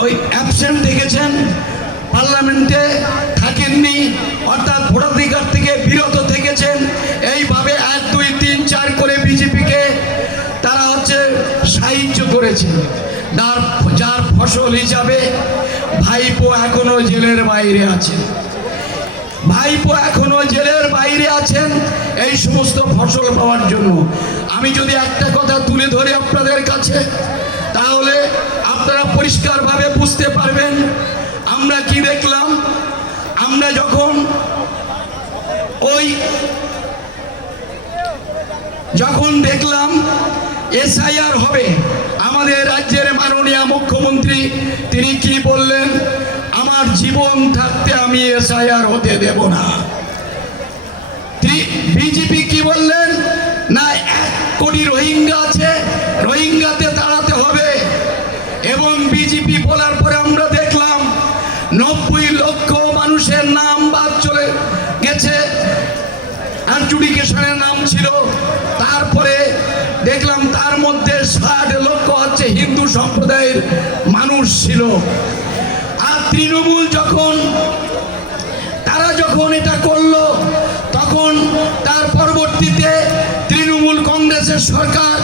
ওই অ্যাবসেন্ট দেখেছেন, পার্লামেন্টে থাকেননি, অর্থাৎ ভোটাধিকার থেকে বিরত থেকেছেন। এইভাবে 1, 2, 3, 4 করে বিজেপিকে তারা হচ্ছে সাহায্য করেছে। যার ফসল হিসাবে ভাইপো এখনো জেলের বাইরে আছে, ভাইপো এখনো জেলের বাইরে আছেন এই সমস্ত ফসল পাওয়ার জন্য। আমি যদি একটা কথা তুলে ধরি আপনাদের কাছে, তাহলে আপনারা পরিষ্কারভাবে বুঝতে পারবেন আমরা কি দেখলাম। আমরা যখন দেখলাম এসআইআর হবে, আমাদের রাজ্যের মাননীয় মুখ্যমন্ত্রী তিনি কি বললেন, আমার জীবন থাকতে আমি এসআইআর হতে দেব না। বিজেপি কি বললেন, না 1 কোটি রোহিঙ্গা আছে, রোহিঙ্গাতে তাড়াতে হবে। এবং বিজেপি বলার পরে আমরা দেখলাম 90 লক্ষ মানুষের নাম বাদ চলে গেছে, অ্যাডজুডিকেশনের নাম ছিল। তারপরে দেখলাম তার মধ্যে 60 লক্ষ হচ্ছে হিন্দু সম্প্রদায়ের মানুষ ছিল। আর তৃণমূল তারা যখন এটা করলো, তখন তার পরবর্তীতে তৃণমূল কংগ্রেসের সরকার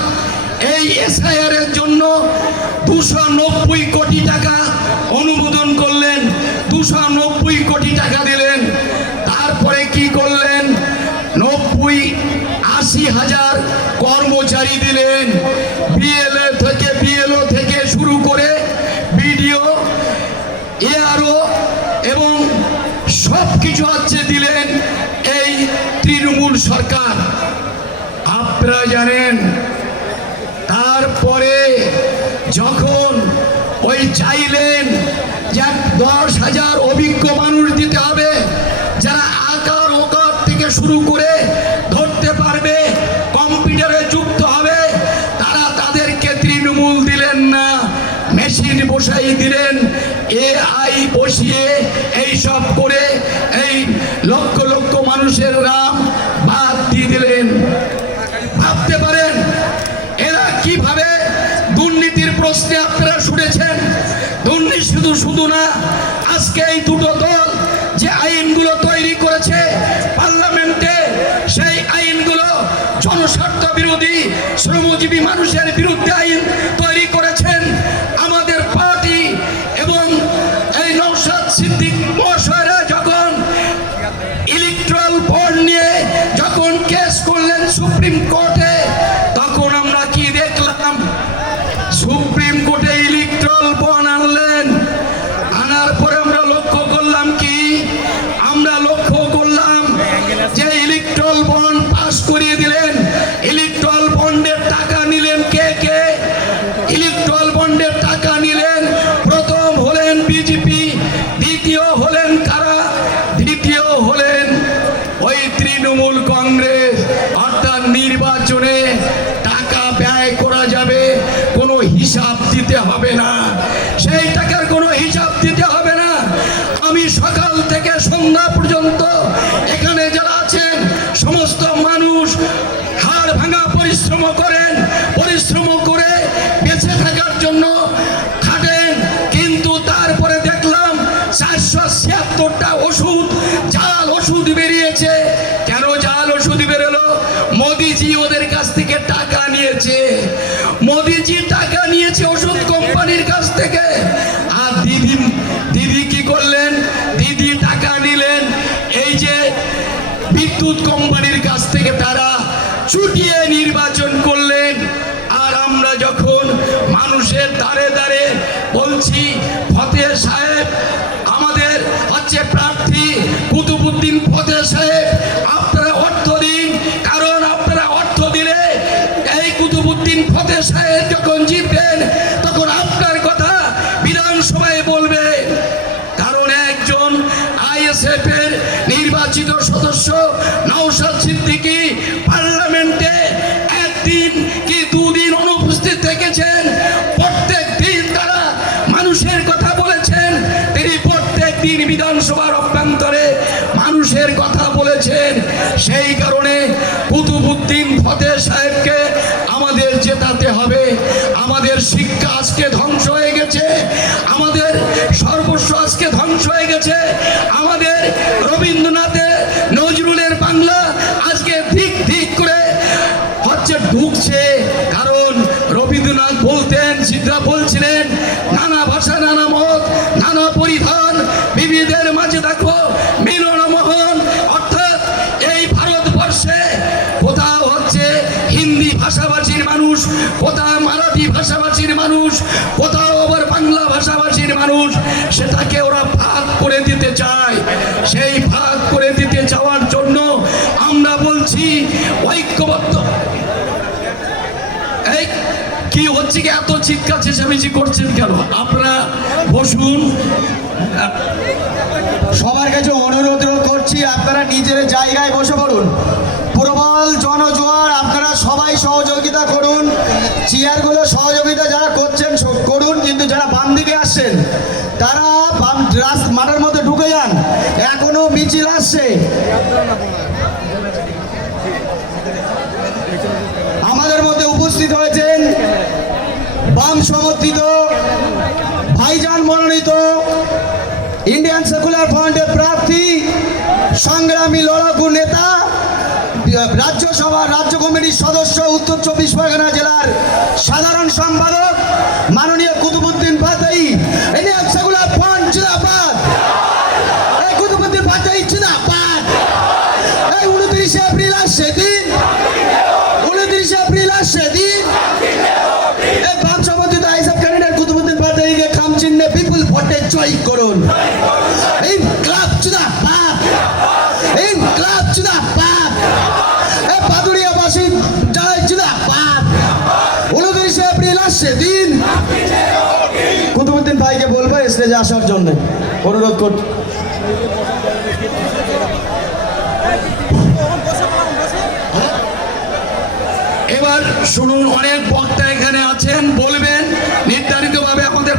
এই এসআইআর এর জন্য 290 কোটি টাকা অনুমোদন করলেন, 290 কোটি টাকা দিলেন। তারপরে কি করলেন, 80 হাজার কর্মচারী দিলেন, বিএলও থেকে শুরু করে বিডিও, এআরও এবং সব কিছু হচ্ছে দিলেন এই তৃণমূল সরকার। আপনারা জানেন, তারপরে যখন ওই চাইলেন যে 10,000 অভিজ্ঞ মানুষ দিতে হবে, যারা আকার ওকার থেকে শুরু করে ধরতে পারবে, কম্পিউটারে যুক্ত হবে, তাদেরকে তৃণমূল দিলেন না, মেশিন বসাই দিলেন, এআই বসিয়ে এই সব করে এই লক্ষ লক্ষ মানুষের নাম বাদ দিয়ে দিলেন। ভাবতে পারেন এরা কিভাবে দুর্নীতির প্রশ্নে আপনারা শুনেছেন। দুর্নীতি শুধু না, আজকে এই দুটো দল যে আইনগুলো তৈরি করেছে পার্লামেন্টে, সেই আইনগুলো জনস্বার্থ বিরোধী, শ্রমজীবী মানুষের বিরুদ্ধে আইন তৈরি করেছেন। আমাদের পার্টি এবং এই নওশাদ সিদ্দিক মহাশয়রা যখন ইলেকট্রাল বন্ড নিয়ে যখন কেস করলেন সুপ্রিম কোর্টে, তখন আমরা কি দেখলাম, সুপ্রিম কোর্টে ইলেকট্রাল বন্ড আনলেন। আনার পরে আমরা লক্ষ্য করলাম যে ইলেকট্রাল বন্ড পাস করিয়ে দিলেন। ইলেকট্রাল বন্ডের টাকা নিলেন কে? ইলেকট্রাল বন্ডের টাকা নিলেন প্রথম হলেন বিজেপি, দ্বিতীয় হলেন কারা? দ্বিতীয় হলেন ওই তৃণমূল কংগ্রেস। অর্থাৎ নির্বাচনে টাকা ব্যয় করা যাবে, কোনো হিসাব দিতে হবে না, সেই টাকার কোনো হিসাব দিতে হবে না। আমি সকাল থেকে সন্ধ্যা পর্যন্ত এখানে যারা আছেন সমস্ত মানুষ বিদ্যুৎ কোম্পানির কাছ থেকে তারা চুটিয়ে নির্বাচন করলেন। আর আমরা যখন মানুষের দ্বারে দ্বারে বলছি ফতেহ সাহেব আমাদের হচ্ছে প্রার্থী কুতুবউদ্দিন ফতেহ সাহেব, আপনারা অর্থ দিন, কারণ আপনারা অর্থ দিলে এই কুতুবউদ্দিন ফতেহ সাহেব যখন জিতবেন তখন আপনার কথা বিধানসভায় বলবে। কারণ একজন আইএসএফ এর নির্বাচিত সদস্য নওশাদ সিদ্দিকী পার্লামেন্টে একদিন কি দুদিন অনুপস্থিত থেকেছেন, প্রত্যেক দিন তারা মানুষের কথা বলেছেন, তিনি প্রত্যেক দিন বিধানসভার অভ্যন্তরে মানুষের কথা বলেছেন। সেই কারণে কুতুবউদ্দিন ফতেহ সাহেবকে আমাদের জেতাতে হবে। আমাদের শিক্ষা আজকে ধ্বংস হয়ে গেছে, আমাদের সর্বস্ব আজকে ধ্বংস হয়ে গেছে, আমাদের রবীন্দ্রনাথের নজরুলের বাংলা আজকে ধিক ধিক করে হচ্ছে ঢুকছে। কারণ রবীন্দ্রনাথ বলতেন, সিদ্ধা বলছিলেন, নানা ভাষা নানা মত নানা পরিধান, বিবিধের মাঝে দেখো মিলন মোহন। অর্থাৎ এই ভারতবর্ষে কোথাও হচ্ছে হিন্দি ভাষাভাষীর মানুষ, কোথাও মারাঠি ভাষাভাষীর মানুষ, কোথাও আবার বাংলা ভাষাভাষীর মানুষ, সেটাকে ওরা ভাগ করে দিতে চায়। সেই ভাগ করে দিতে চাওয়ার জন্য আমরা বলছি ঐক্যবদ্ধ। এই কি হচ্ছে কি এত চিৎকার চেঁচামেচি করছেন কেন? আপনারা বসুন। সবার কাছে অনুরোধ করছি, আপনারা নিজের জায়গায় বসে পড়ুন। প্রবল জনজোয়ার, আপনারা সবাই সহযোগিতা করুন। চেয়ারগুলো সহযোগিতা যারা করছেন করুন, কিন্তু যারা বাম দিকে আসছেন তারা বাম মাঠের মধ্যে ঢুকে যান, এখনো মিছিল আসছে। আমাদের মধ্যে উপস্থিত হয়েছেন বাম সমর্থিত ভাইজান মনোনীত ইন্ডিয়ান সেকুলার ফ্রন্টের প্রার্থী, সংগ্রামী লড়াকু নেতা, রাজ্যসভার রাজ্য কমিটির সদস্য, উত্তর 24 পরগনা জেলার সাধারণ সম্পাদক মাননীয় Qutbuddin Fatehi. Indian secular front জিন্দাবাদ, এই কুতুবউদ্দিন ফাতেহি জিন্দাবাদ। এই 29 এপ্রিল আসছে দিন, 29 এপ্রিল আসছে দিন, এই বাম সমর্থিত আইএসএফ ক্যান্ডিডেট কুতুবউদ্দিন ফাতেহিকে খামচিহ্নে বিপুল ভোটে জয় করুন। এই ক্লাব জিন্দাবাদ, এই ক্লাব জিন্দাবাদ, এই বাদুড়িয়াবাসী জয় জিন্দাবাদ। 29 এপ্রিল আসছে দিন। কুতুবউদ্দিন ভাইকে বলবো স্টেজে আসার জন্য অনুরোধ করছি। এবার শুনুন, অনেক বক্তা এখানে আছেন, বলবেন নির্ধারিতভাবে আমাদের